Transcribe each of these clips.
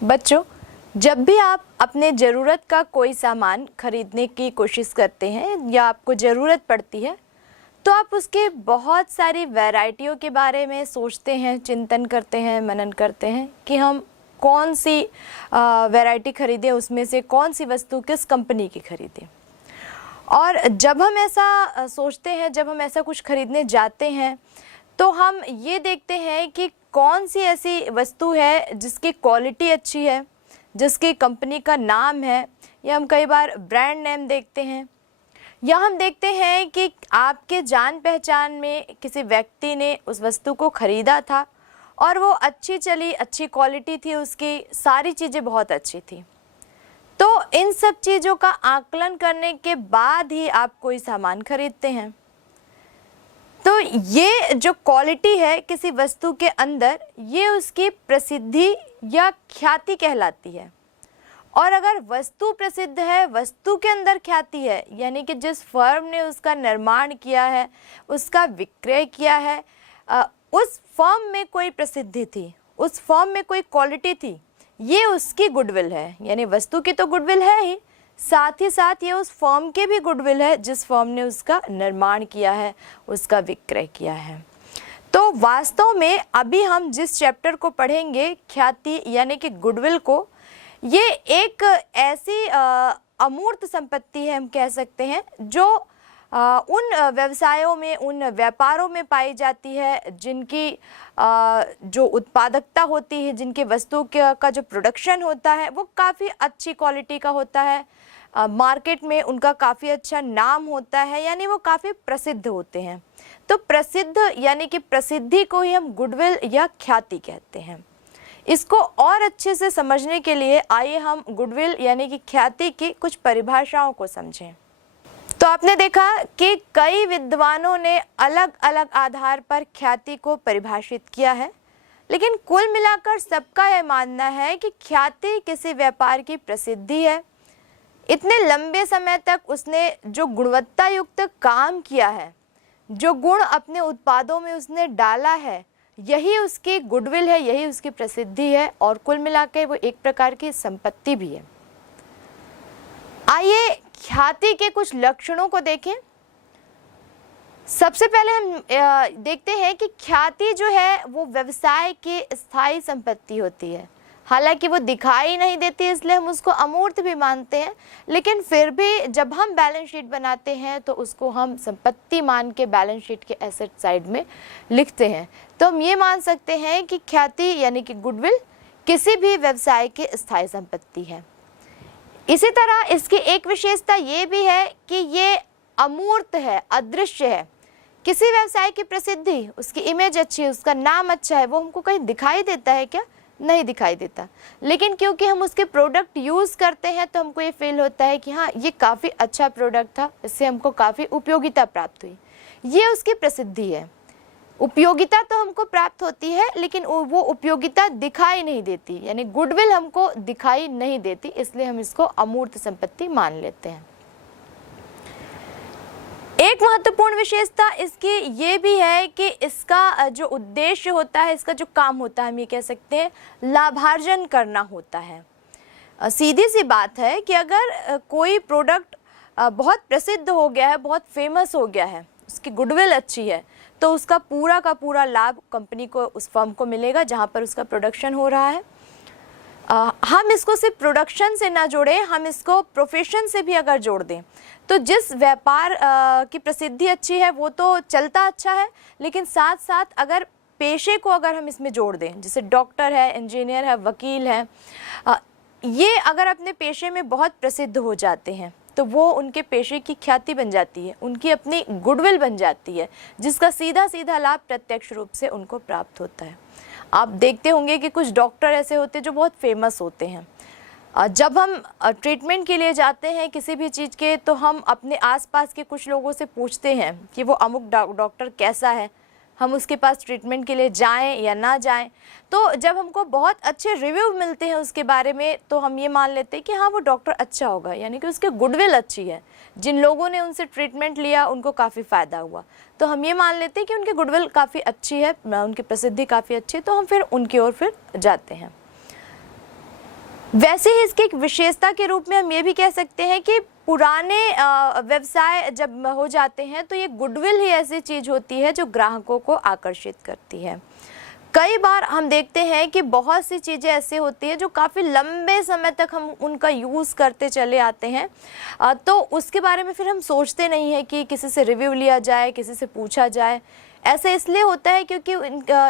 बच्चों, जब भी आप अपने ज़रूरत का कोई सामान खरीदने की कोशिश करते हैं या आपको ज़रूरत पड़ती है तो आप उसके बहुत सारी वैरायटियों के बारे में सोचते हैं, चिंतन करते हैं, मनन करते हैं कि हम कौन सी वैरायटी खरीदें, उसमें से कौन सी वस्तु किस कंपनी की खरीदें। और जब हम ऐसा सोचते हैं, जब हम ऐसा कुछ खरीदने जाते हैं तो हम ये देखते हैं कि कौन सी ऐसी वस्तु है जिसकी क्वालिटी अच्छी है, जिसकी कंपनी का नाम है, या हम कई बार ब्रांड नेम देखते हैं, या हम देखते हैं कि आपके जान पहचान में किसी व्यक्ति ने उस वस्तु को ख़रीदा था और वो अच्छी चली, अच्छी क्वालिटी थी, उसकी सारी चीज़ें बहुत अच्छी थी। तो इन सब चीज़ों का आकलन करने के बाद ही आप कोई सामान खरीदते हैं। तो ये जो क्वालिटी है किसी वस्तु के अंदर, ये उसकी प्रसिद्धि या ख्याति कहलाती है। और अगर वस्तु प्रसिद्ध है, वस्तु के अंदर ख्याति है, यानी कि जिस फर्म ने उसका निर्माण किया है, उसका विक्रय किया है, उस फर्म में कोई प्रसिद्धि थी, उस फर्म में कोई क्वालिटी थी, ये उसकी गुडविल है। यानी वस्तु की तो गुडविल है ही, साथ ही साथ ये उस फर्म के भी गुडविल है जिस फर्म ने उसका निर्माण किया है, उसका विक्रय किया है। तो वास्तव में अभी हम जिस चैप्टर को पढ़ेंगे, ख्याति यानी कि गुडविल को, ये एक ऐसी अमूर्त संपत्ति है, हम कह सकते हैं, जो उन व्यवसायों में, उन व्यापारों में पाई जाती है जिनकी जो उत्पादकता होती है, जिनके वस्तु का जो प्रोडक्शन होता है वो काफ़ी अच्छी क्वालिटी का होता है, मार्केट में उनका काफ़ी अच्छा नाम होता है, यानी वो काफ़ी प्रसिद्ध होते हैं। तो प्रसिद्ध यानी कि प्रसिद्धि को ही हम गुडविल या ख्याति कहते हैं। इसको और अच्छे से समझने के लिए आइए हम गुडविल यानी कि ख्याति की कुछ परिभाषाओं को समझें। तो आपने देखा कि कई विद्वानों ने अलग अलग आधार पर ख्याति को परिभाषित किया है, लेकिन कुल मिलाकर सबका यह मानना है कि ख्याति किसी व्यापार की प्रसिद्धि है। इतने लंबे समय तक उसने जो गुणवत्ता युक्त काम किया है, जो गुण अपने उत्पादों में उसने डाला है, यही उसकी गुडविल है, यही उसकी प्रसिद्धि है, और कुल मिलाकर वो एक प्रकार की संपत्ति भी है। आइए ख्याति के कुछ लक्षणों को देखें। सबसे पहले हम देखते हैं कि ख्याति जो है वो व्यवसाय की स्थायी संपत्ति होती है। हालांकि वो दिखाई नहीं देती, इसलिए हम उसको अमूर्त भी मानते हैं, लेकिन फिर भी जब हम बैलेंस शीट बनाते हैं तो उसको हम संपत्ति मान के बैलेंस शीट के एसेट साइड में लिखते हैं। तो हम ये मान सकते हैं कि ख्याति यानी कि गुडविल किसी भी व्यवसाय की स्थायी संपत्ति है। इसी तरह इसकी एक विशेषता ये भी है कि ये अमूर्त है, अदृश्य है। किसी व्यवसाय की प्रसिद्धि, उसकी इमेज अच्छी है, उसका नाम अच्छा है, वो हमको कहीं दिखाई देता है क्या? नहीं दिखाई देता। लेकिन क्योंकि हम उसके प्रोडक्ट यूज़ करते हैं तो हमको ये फील होता है कि हाँ, ये काफ़ी अच्छा प्रोडक्ट था, इससे हमको काफ़ी उपयोगिता प्राप्त हुई। ये उसकी प्रसिद्धि है। उपयोगिता तो हमको प्राप्त होती है, लेकिन वो उपयोगिता दिखाई नहीं देती, यानी गुडविल हमको दिखाई नहीं देती, इसलिए हम इसको अमूर्त संपत्ति मान लेते हैं। एक महत्वपूर्ण विशेषता इसकी ये भी है कि इसका जो उद्देश्य होता है, इसका जो काम होता है, हम ये कह सकते हैं लाभार्जन करना होता है। सीधी सी बात है कि अगर कोई प्रोडक्ट बहुत प्रसिद्ध हो गया है, बहुत फेमस हो गया है, उसकी गुडविल अच्छी है, तो उसका पूरा का पूरा लाभ कंपनी को, उस फर्म को मिलेगा जहाँ पर उसका प्रोडक्शन हो रहा है। हम इसको सिर्फ प्रोडक्शन से ना जोड़ें, हम इसको प्रोफेशन से भी अगर जोड़ दें तो जिस व्यापार की प्रसिद्धि अच्छी है वो तो चलता अच्छा है, लेकिन साथ साथ अगर पेशे को अगर हम इसमें जोड़ दें, जैसे डॉक्टर है, इंजीनियर है, वकील है, ये अगर अपने पेशे में बहुत प्रसिद्ध हो जाते हैं तो वो उनके पेशे की ख्याति बन जाती है, उनकी अपनी गुडविल बन जाती है, जिसका सीधा सीधा लाभ प्रत्यक्ष रूप से उनको प्राप्त होता है। आप देखते होंगे कि कुछ डॉक्टर ऐसे होते हैं जो बहुत फेमस होते हैं। जब हम ट्रीटमेंट के लिए जाते हैं किसी भी चीज़ के, तो हम अपने आसपास के कुछ लोगों से पूछते हैं कि वो अमुक डॉक्टर कैसा है, हम उसके पास ट्रीटमेंट के लिए जाएं या ना जाएं। तो जब हमको बहुत अच्छे रिव्यू मिलते हैं उसके बारे में, तो हम ये मान लेते हैं कि हाँ, वो डॉक्टर अच्छा होगा, यानी कि उसकी गुडविल अच्छी है। जिन लोगों ने उनसे ट्रीटमेंट लिया उनको काफ़ी फ़ायदा हुआ, तो हम ये मान लेते हैं कि उनकी गुडविल काफ़ी अच्छी है, उनकी प्रसिद्धि काफ़ी अच्छी है, तो हम फिर उनकी ओर फिर जाते हैं। वैसे ही इसकी एक विशेषता के रूप में हम ये भी कह सकते हैं कि पुराने व्यवसाय जब हो जाते हैं तो ये गुडविल ही ऐसी चीज़ होती है जो ग्राहकों को आकर्षित करती है। कई बार हम देखते हैं कि बहुत सी चीज़ें ऐसे होती हैं जो काफ़ी लंबे समय तक हम उनका यूज़ करते चले आते हैं, तो उसके बारे में फिर हम सोचते नहीं हैं कि किसी से रिव्यू लिया जाए, किसी से पूछा जाए। ऐसा इसलिए होता है क्योंकि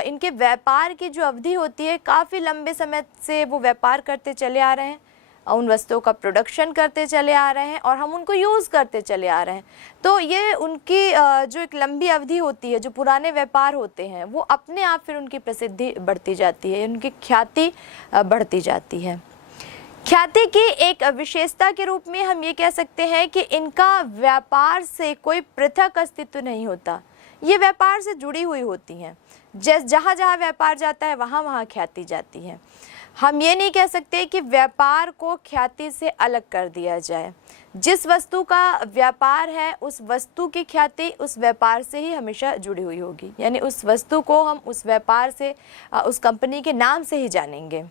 इनके व्यापार की जो अवधि होती है, काफ़ी लंबे समय से वो व्यापार करते चले आ रहे हैं, उन वस्तुओं का प्रोडक्शन करते चले आ रहे हैं और हम उनको यूज़ करते चले आ रहे हैं। तो ये उनकी जो एक लंबी अवधि होती है, जो पुराने व्यापार होते हैं, वो अपने आप फिर उनकी प्रसिद्धि बढ़ती जाती है, उनकी ख्याति बढ़ती जाती है। ख्याति की एक विशेषता के रूप में हम ये कह सकते हैं कि इनका व्यापार से कोई पृथक अस्तित्व नहीं होता, ये व्यापार से जुड़ी हुई होती हैं। जहाँ जहाँ व्यापार जाता है वहाँ वहाँ ख्याति जाती है। हम ये नहीं कह सकते कि व्यापार को ख्याति से अलग कर दिया जाए। जिस वस्तु का व्यापार है उस वस्तु की ख्याति उस व्यापार से ही हमेशा जुड़ी हुई होगी, यानी उस वस्तु को हम उस व्यापार से, उस कंपनी के नाम से ही जानेंगे।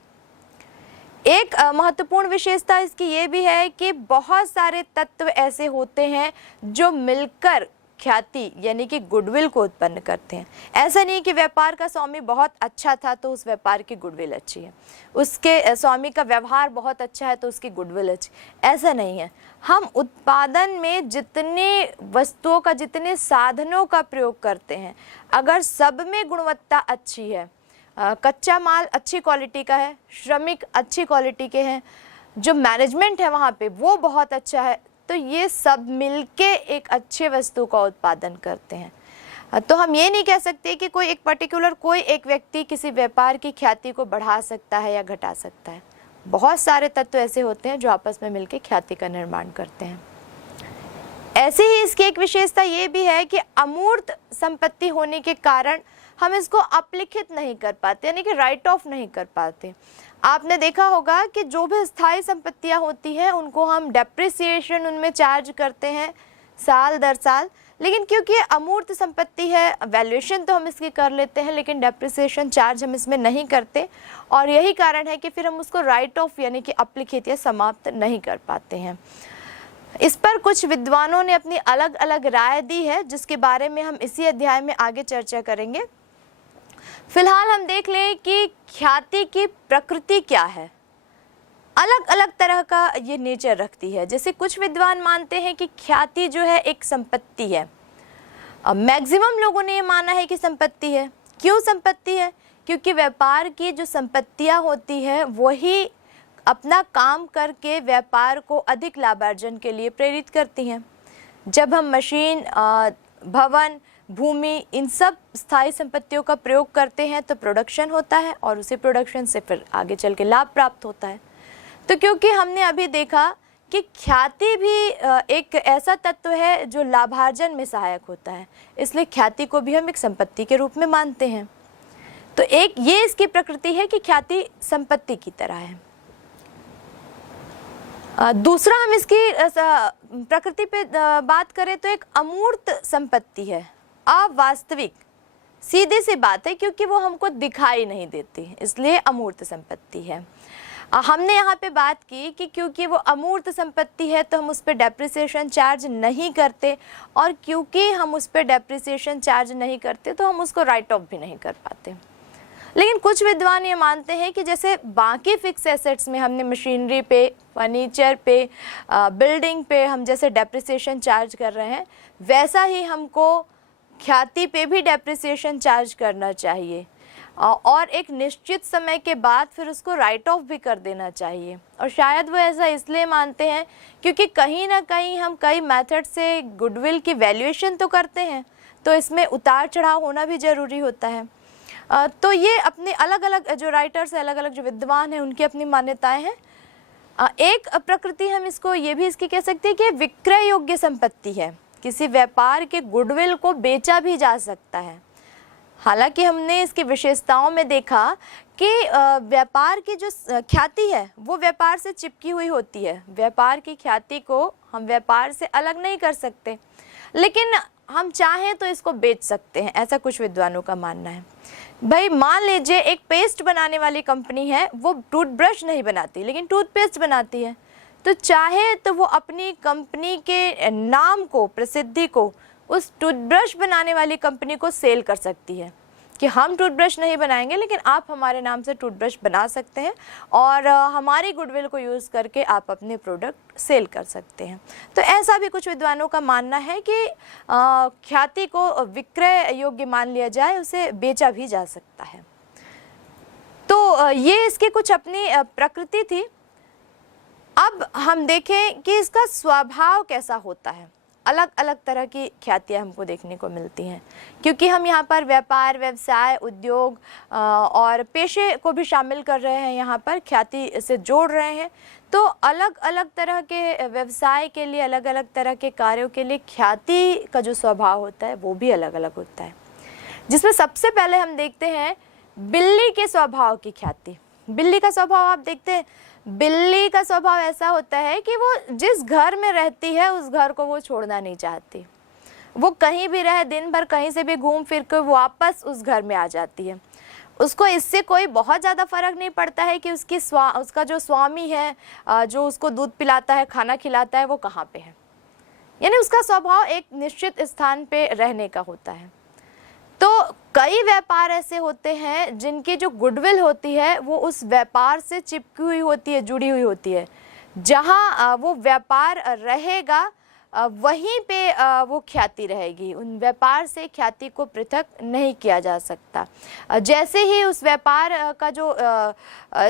एक महत्वपूर्ण विशेषता इसकी ये भी है कि बहुत सारे तत्व ऐसे होते हैं जो मिलकर ख्याति यानी कि गुडविल को उत्पन्न करते हैं। ऐसा नहीं कि व्यापार का स्वामी बहुत अच्छा था तो उस व्यापार की गुडविल अच्छी है, उसके स्वामी का व्यवहार बहुत अच्छा है तो उसकी गुडविल अच्छी, ऐसा नहीं है। हम उत्पादन में जितने वस्तुओं का, जितने साधनों का प्रयोग करते हैं, अगर सब में गुणवत्ता अच्छी है, कच्चा माल अच्छी क्वालिटी का है, श्रमिक अच्छी क्वालिटी के हैं, जो मैनेजमेंट है वहाँ पे वो बहुत अच्छा है, तो ये सब मिलके एक अच्छे वस्तु का उत्पादन करते हैं। तो हम ये नहीं कह सकते कि कोई एक पर्टिकुलर कोई एक व्यक्ति किसी व्यापार की ख्याति को बढ़ा सकता है या घटा सकता है। बहुत सारे तत्व ऐसे होते हैं जो आपस में मिलके ख्याति का निर्माण करते हैं। ऐसे ही इसकी एक विशेषता ये भी है कि अमूर्त संपत्ति होने के कारण हम इसको अपलिखित नहीं कर पाते, यानी कि राइट ऑफ नहीं कर पाते। आपने देखा होगा कि जो भी स्थायी संपत्तियां होती हैं उनको हम डेप्रिसिएशन उनमें चार्ज करते हैं साल दर साल, लेकिन क्योंकि ये अमूर्त संपत्ति है, वैल्यूएशन तो हम इसकी कर लेते हैं लेकिन डेप्रिसिएशन चार्ज हम इसमें नहीं करते, और यही कारण है कि फिर हम उसको राइट ऑफ यानी कि अपलिखित या समाप्त नहीं कर पाते हैं। इस पर कुछ विद्वानों ने अपनी अलग अलग राय दी है, जिसके बारे में हम इसी अध्याय में आगे चर्चा करेंगे। फिलहाल हम देख लें कि ख्याति की प्रकृति क्या है। अलग अलग तरह का ये नेचर रखती है। जैसे कुछ विद्वान मानते हैं कि ख्याति जो है एक संपत्ति है। मैक्सिमम लोगों ने ये माना है कि संपत्ति है। क्यों संपत्ति है? क्योंकि व्यापार की जो संपत्तियां होती है वही अपना काम करके व्यापार को अधिक लाभार्जन के लिए प्रेरित करती हैं। जब हम मशीन, भवन, भूमि, इन सब स्थायी संपत्तियों का प्रयोग करते हैं तो प्रोडक्शन होता है और उसी प्रोडक्शन से फिर आगे चल के लाभ प्राप्त होता है। तो क्योंकि हमने अभी देखा कि ख्याति भी एक ऐसा तत्व है जो लाभार्जन में सहायक होता है, इसलिए ख्याति को भी हम एक संपत्ति के रूप में मानते हैं। तो एक ये इसकी प्रकृति है कि ख्याति संपत्ति की तरह है। दूसरा, हम इसकी प्रकृति पे बात करें तो एक अमूर्त संपत्ति है, अवास्तविक, सीधी सी बात है, क्योंकि वो हमको दिखाई नहीं देती, इसलिए अमूर्त संपत्ति है। हमने यहाँ पे बात की कि क्योंकि वो अमूर्त संपत्ति है तो हम उस पर डेप्रिसिएशन चार्ज नहीं करते, और क्योंकि हम उस पर डेप्रिसिएशन चार्ज नहीं करते तो हम उसको राइट ऑफ भी नहीं कर पाते। लेकिन कुछ विद्वान ये मानते हैं कि जैसे बाकी फिक्स एसेट्स में हमने मशीनरी पे, फर्नीचर पे, बिल्डिंग पे हम जैसे डेप्रिसिएशन चार्ज कर रहे हैं, वैसा ही हमको ख्याति पे भी डेप्रिसिएशन चार्ज करना चाहिए, और एक निश्चित समय के बाद फिर उसको राइट ऑफ भी कर देना चाहिए। और शायद वो ऐसा इसलिए मानते हैं क्योंकि कहीं ना कहीं हम कई मेथड से गुडविल की वैल्यूएशन तो करते हैं, तो इसमें उतार चढ़ाव होना भी ज़रूरी होता है। तो ये अपने अलग अलग जो राइटर्स हैं, अलग अलग जो विद्वान हैं, उनकी अपनी मान्यताएं हैं। एक प्रकृति हम इसको ये भी इसकी कह सकते हैं कि विक्रय योग्य संपत्ति है। किसी व्यापार के गुडविल को बेचा भी जा सकता है। हालांकि हमने इसकी विशेषताओं में देखा कि व्यापार की जो ख्याति है वो व्यापार से चिपकी हुई होती है। व्यापार की ख्याति को हम व्यापार से अलग नहीं कर सकते, लेकिन हम चाहें तो इसको बेच सकते हैं, ऐसा कुछ विद्वानों का मानना है। भाई मान लीजिए एक पेस्ट बनाने वाली कंपनी है, वो टूथब्रश नहीं बनाती लेकिन टूथपेस्ट बनाती है, तो चाहे तो वो अपनी कंपनी के नाम को, प्रसिद्धि को उस टूथब्रश बनाने वाली कंपनी को सेल कर सकती है कि हम टूथब्रश नहीं बनाएंगे लेकिन आप हमारे नाम से टूथब्रश बना सकते हैं और हमारी गुडविल को यूज़ करके आप अपने प्रोडक्ट सेल कर सकते हैं। तो ऐसा भी कुछ विद्वानों का मानना है कि ख्याति को विक्रय योग्य मान लिया जाए, उसे बेचा भी जा सकता है। तो ये इसकी कुछ अपनी प्रकृति थी। अब हम देखें कि इसका स्वभाव कैसा होता है। अलग अलग तरह की ख्यातियाँ हमको देखने को मिलती हैं, क्योंकि हम यहाँ पर व्यापार, व्यवसाय, उद्योग और पेशे को भी शामिल कर रहे हैं, यहाँ पर ख्याति से जोड़ रहे हैं। तो अलग अलग तरह के व्यवसाय के लिए, अलग अलग तरह के कार्यों के लिए ख्याति का जो स्वभाव होता है वो भी अलग अलग होता है, जिसमें सबसे पहले हम देखते हैं बिल्ली के स्वभाव की ख्याति। बिल्ली का स्वभाव आप देखते हैं, बिल्ली का स्वभाव ऐसा होता है कि वो जिस घर में रहती है उस घर को वो छोड़ना नहीं चाहती। वो कहीं भी रहे, दिन भर कहीं से भी घूम फिर कर वापस उस घर में आ जाती है। उसको इससे कोई बहुत ज़्यादा फर्क नहीं पड़ता है कि उसका जो स्वामी है, जो उसको दूध पिलाता है, खाना खिलाता है, वो कहाँ पे है। यानी उसका स्वभाव एक निश्चित स्थान पे रहने का होता है। तो कई व्यापार ऐसे होते हैं जिनकी जो गुडविल होती है वो उस व्यापार से चिपकी हुई होती है, जुड़ी हुई होती है। जहाँ वो व्यापार रहेगा वहीं पे वो ख्याति रहेगी। उन व्यापार से ख्याति को पृथक नहीं किया जा सकता। जैसे ही उस व्यापार का जो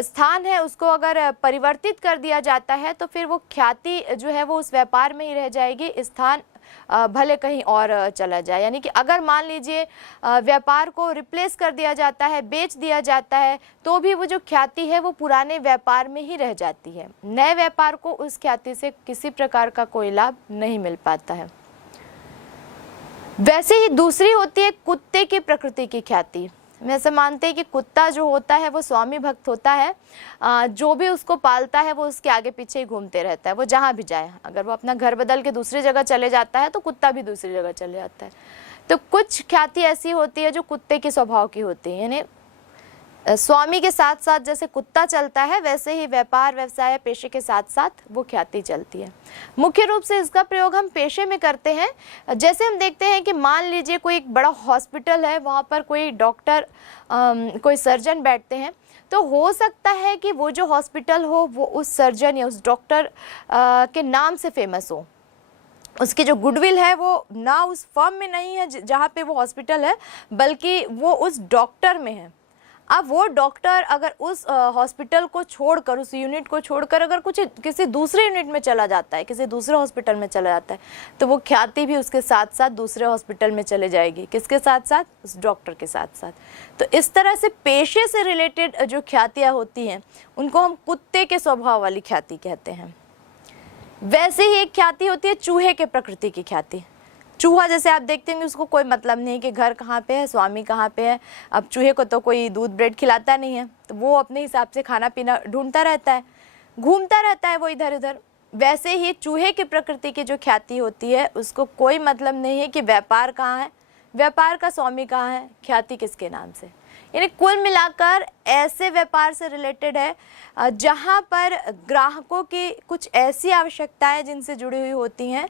स्थान है उसको अगर परिवर्तित कर दिया जाता है तो फिर वो ख्याति जो है वो उस व्यापार में ही रह जाएगी, स्थान भले कहीं और चला जाए। यानी कि अगर मान लीजिए व्यापार को रिप्लेस कर दिया जाता है, बेच दिया जाता है, तो भी वो जो ख्याति है वो पुराने व्यापार में ही रह जाती है। नए व्यापार को उस ख्याति से किसी प्रकार का कोई लाभ नहीं मिल पाता है। वैसे ही दूसरी होती है कुत्ते की प्रकृति की ख्याति। हम ऐसे मानते हैं कि कुत्ता जो होता है वो स्वामी भक्त होता है। जो भी उसको पालता है वो उसके आगे पीछे ही घूमते रहता है, वो जहाँ भी जाए। अगर वो अपना घर बदल के दूसरी जगह चले जाता है तो कुत्ता भी दूसरी जगह चले जाता है। तो कुछ ख्याति ऐसी होती है जो कुत्ते के स्वभाव की होती है, यानी स्वामी के साथ साथ जैसे कुत्ता चलता है वैसे ही व्यापार, व्यवसाय, पेशे के साथ साथ वो ख्याति चलती है। मुख्य रूप से इसका प्रयोग हम पेशे में करते हैं। जैसे हम देखते हैं कि मान लीजिए कोई एक बड़ा हॉस्पिटल है, वहाँ पर कोई डॉक्टर, कोई सर्जन बैठते हैं, तो हो सकता है कि वो जो हॉस्पिटल हो वो उस सर्जन या उस डॉक्टर के नाम से फेमस हो। उसकी जो गुडविल है वो ना उस फर्म में नहीं है जहाँ पे वो हॉस्पिटल है, बल्कि वो उस डॉक्टर में है। अब वो डॉक्टर अगर उस हॉस्पिटल को छोड़कर, उस यूनिट को छोड़कर अगर किसी दूसरे यूनिट में चला जाता है, किसी दूसरे हॉस्पिटल में चला जाता है, तो वो ख्याति भी उसके साथ साथ दूसरे हॉस्पिटल में चले जाएगी। किसके साथ साथ? उस डॉक्टर के साथ साथ। तो इस तरह से पेशे से रिलेटेड जो ख्यातियाँ होती हैं उनको हम कुत्ते के स्वभाव वाली ख्याति कहते हैं। वैसे ही एक ख्याति होती है चूहे के प्रकृति की ख्याति। चूहा जैसे आप देखते हैं उसको कोई मतलब नहीं है कि घर कहाँ पे है, स्वामी कहाँ पे है। अब चूहे को तो कोई दूध ब्रेड खिलाता नहीं है, तो वो अपने हिसाब से खाना पीना ढूंढता रहता है, घूमता रहता है वो इधर उधर। वैसे ही चूहे की प्रकृति की जो ख्याति होती है उसको कोई मतलब नहीं है कि व्यापार कहाँ है, व्यापार का स्वामी कहाँ है, ख्याति किसके नाम से। यानी कुल मिलाकर ऐसे व्यापार से रिलेटेड है जहाँ पर ग्राहकों की कुछ ऐसी आवश्यकताएं जिनसे जुड़ी हुई होती हैं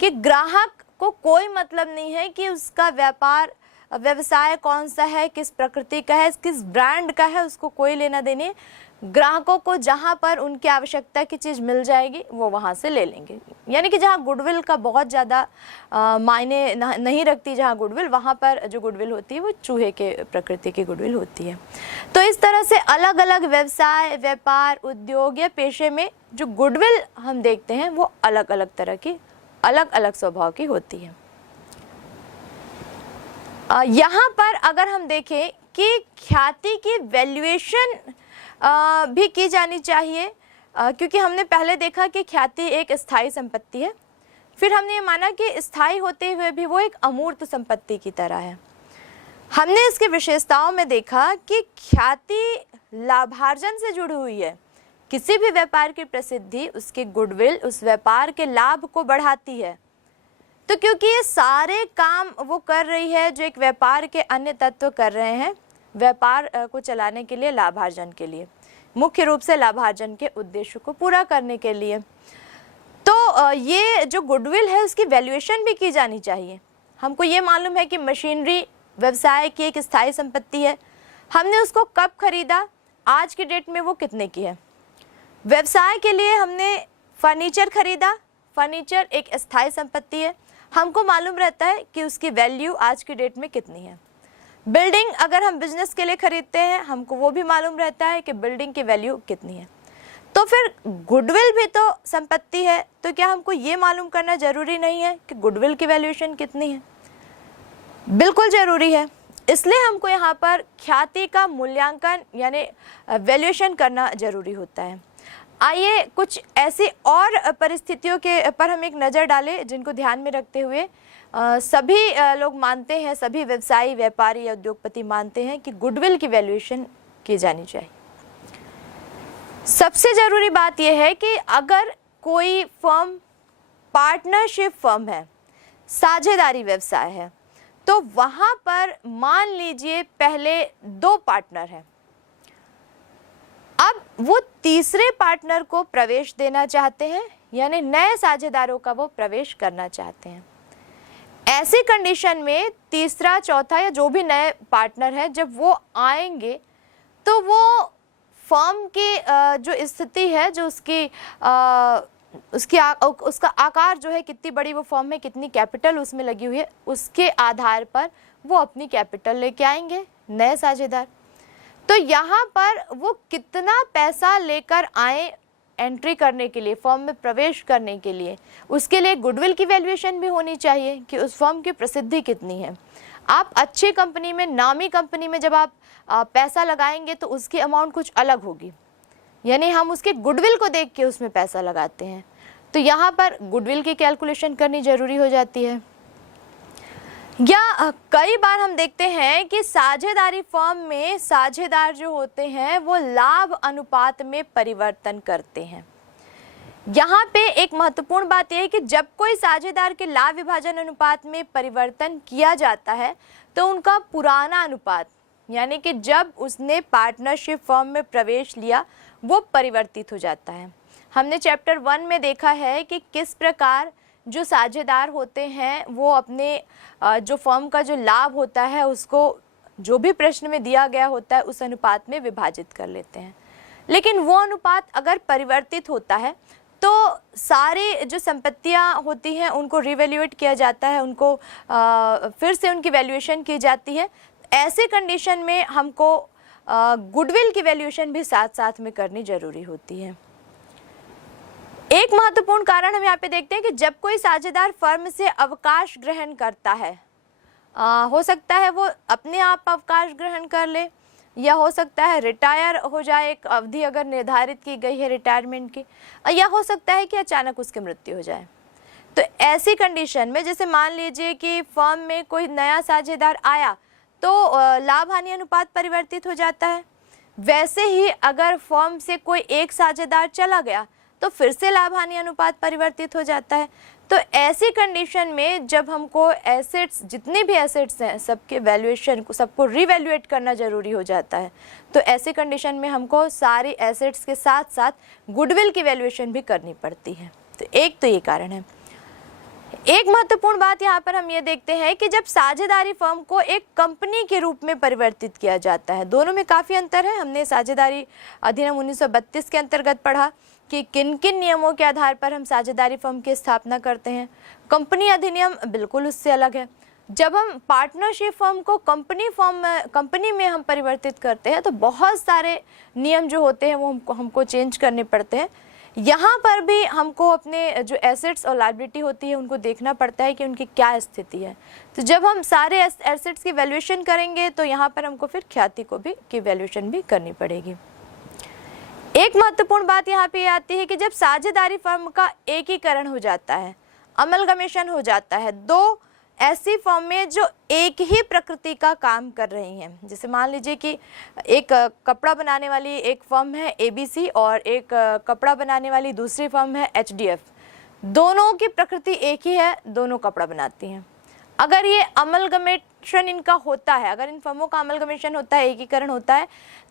कि ग्राहक को कोई मतलब नहीं है कि उसका व्यापार, व्यवसाय कौन सा है, किस प्रकृति का है, किस ब्रांड का है, उसको कोई लेना देने। ग्राहकों को जहाँ पर उनकी आवश्यकता की चीज़ मिल जाएगी वो वहाँ से ले लेंगे। यानी कि जहाँ गुडविल का बहुत ज़्यादा मायने नहीं रखती, जहाँ गुडविल, वहाँ पर जो गुडविल होती है वो चूहे के प्रकृति की गुडविल होती है। तो इस तरह से अलग अलग व्यवसाय, व्यापार, उद्योग या पेशे में जो गुडविल हम देखते हैं वो अलग अलग तरह की, अलग अलग स्वभाव की होती है। यहाँ पर अगर हम देखें कि ख्याति की वैल्यूएशन भी की जानी चाहिए, क्योंकि हमने पहले देखा कि ख्याति एक स्थायी संपत्ति है, फिर हमने ये माना कि स्थायी होते हुए भी वो एक अमूर्त संपत्ति की तरह है। हमने इसकी विशेषताओं में देखा कि ख्याति लाभार्जन से जुड़ी हुई है। किसी भी व्यापार की प्रसिद्धि उसकी गुडविल, उस व्यापार के लाभ को बढ़ाती है। तो क्योंकि ये सारे काम वो कर रही है जो एक व्यापार के अन्य तत्व कर रहे हैं, व्यापार को चलाने के लिए, लाभार्जन के लिए, मुख्य रूप से लाभार्जन के उद्देश्य को पूरा करने के लिए। तो ये जो गुडविल है उसकी वैल्यूएशन भी की जानी चाहिए। हमको ये मालूम है कि मशीनरी व्यवसाय की एक स्थायी संपत्ति है, हमने उसको कब खरीदा, आज की डेट में वो कितने की है। व्यवसाय के लिए हमने फर्नीचर खरीदा, फर्नीचर एक स्थायी संपत्ति है, हमको मालूम रहता है कि उसकी वैल्यू आज की डेट में कितनी है। बिल्डिंग अगर हम बिजनेस के लिए खरीदते हैं, हमको वो भी मालूम रहता है कि बिल्डिंग की वैल्यू कितनी है। तो फिर गुडविल भी तो संपत्ति है, तो क्या हमको ये मालूम करना जरूरी नहीं है कि गुडविल की वैल्यूएशन कितनी है? बिल्कुल जरूरी है। इसलिए हमको यहाँ पर ख्याति का मूल्यांकन यानी वैल्यूएशन करना जरूरी होता है। आइए कुछ ऐसी और परिस्थितियों के पर हम एक नज़र डालें जिनको ध्यान में रखते हुए सभी लोग मानते हैं, सभी व्यवसायी, व्यापारी या उद्योगपति मानते हैं कि गुडविल की वैल्यूएशन की जानी चाहिए। सबसे ज़रूरी बात यह है कि अगर कोई फर्म पार्टनरशिप फर्म है, साझेदारी व्यवसाय है, तो वहाँ पर मान लीजिए पहले 2 पार्टनर हैं, अब वो तीसरे पार्टनर को प्रवेश देना चाहते हैं, यानी नए साझेदारों का वो प्रवेश करना चाहते हैं। ऐसी कंडीशन में तीसरा, चौथा या जो भी नए पार्टनर है, जब वो आएंगे तो वो फर्म की जो स्थिति है, जो उसका आकार जो है, कितनी बड़ी वो फर्म है, कितनी कैपिटल उसमें लगी हुई है, उसके आधार पर वो अपनी कैपिटल लेके आएंगे नए साझेदार। तो यहाँ पर वो कितना पैसा लेकर आए एंट्री करने के लिए, फर्म में प्रवेश करने के लिए, उसके लिए गुडविल की वैल्यूएशन भी होनी चाहिए कि उस फर्म की प्रसिद्धि कितनी है। आप अच्छी कंपनी में, नामी कंपनी में जब आप पैसा लगाएंगे तो उसकी अमाउंट कुछ अलग होगी, यानी हम उसके गुडविल को देख के उसमें पैसा लगाते हैं। तो यहाँ पर गुडविल की कैलकुलेशन करनी जरूरी हो जाती है। या कई बार हम देखते हैं कि साझेदारी फर्म में साझेदार जो होते हैं वो लाभ अनुपात में परिवर्तन करते हैं। यहाँ पे एक महत्वपूर्ण बात यह है कि जब कोई साझेदार के लाभ विभाजन अनुपात में परिवर्तन किया जाता है तो उनका पुराना अनुपात, यानी कि जब उसने पार्टनरशिप फर्म में प्रवेश लिया, वो परिवर्तित हो जाता है। हमने चैप्टर 1 में देखा है कि किस प्रकार जो साझेदार होते हैं वो अपने जो फर्म का जो लाभ होता है उसको जो भी प्रश्न में दिया गया होता है उस अनुपात में विभाजित कर लेते हैं। लेकिन वो अनुपात अगर परिवर्तित होता है तो सारी जो संपत्तियां होती हैं उनको रिवैल्यूएट किया जाता है, उनको फिर से उनकी वैल्यूएशन की जाती है। ऐसे कंडीशन में हमको गुडविल की वैल्यूएशन भी साथ साथ में करनी जरूरी होती है। एक महत्वपूर्ण कारण हम यहाँ पे देखते हैं कि जब कोई साझेदार फर्म से अवकाश ग्रहण करता है, हो सकता है वो अपने आप अवकाश ग्रहण कर ले, या हो सकता है रिटायर हो जाए, एक अवधि अगर निर्धारित की गई है रिटायरमेंट की, या हो सकता है कि अचानक उसकी मृत्यु हो जाए। तो ऐसी कंडीशन में, जैसे मान लीजिए कि फर्म में कोई नया साझेदार आया तो लाभ हानि अनुपात परिवर्तित हो जाता है। वैसे ही अगर फर्म से कोई एक साझेदार चला गया तो फिर से लाभ हानि अनुपात परिवर्तित हो जाता है। तो ऐसी कंडीशन में जब हमको एसेट्स, जितने भी एसेट्स हैं, सबके वैल्यूएशन को, सबको रिवैल्यूएट करना जरूरी हो जाता है। तो ऐसी कंडीशन में हमको सारी एसेट्स के साथ साथ गुडविल की वैल्यूएशन भी करनी पड़ती है। तो एक तो ये कारण है। एक महत्वपूर्ण बात यहाँ पर हम ये देखते हैं कि जब साझेदारी फर्म को एक कंपनी के रूप में परिवर्तित किया जाता है, दोनों में काफ़ी अंतर है। हमने साझेदारी अधिनियम 1932 के अंतर्गत पढ़ा कि किन किन नियमों के आधार पर हम साझेदारी फर्म की स्थापना करते हैं। कंपनी अधिनियम बिल्कुल उससे अलग है। जब हम पार्टनरशिप फर्म को कंपनी में हम परिवर्तित करते हैं तो बहुत सारे नियम जो होते हैं वो हमको चेंज करने पड़ते हैं। यहाँ पर भी हमको अपने जो एसेट्स और लायबिलिटी होती है उनको देखना पड़ता है कि उनकी क्या स्थिति है। तो जब हम सारे एसेट्स की वैल्यूएशन करेंगे तो यहाँ पर हमको फिर ख्याति को भी की वैल्यूएशन भी करनी पड़ेगी। एक महत्वपूर्ण बात यहाँ पे आती है कि जब साझेदारी फर्म का एकीकरण हो जाता है, अमलगमेशन हो जाता है, दो ऐसी फर्म में जो एक ही प्रकृति का काम कर रही हैं, जैसे मान लीजिए कि एक कपड़ा बनाने वाली एक फर्म है ABC और एक कपड़ा बनाने वाली दूसरी फर्म है HDF। दोनों की प्रकृति एक ही है, दोनों कपड़ा बनाती हैं। अगर ये अमलगमेशन इनका होता है, अगर इन फर्मों का अमलगमेशन होता है, एकीकरण होता है,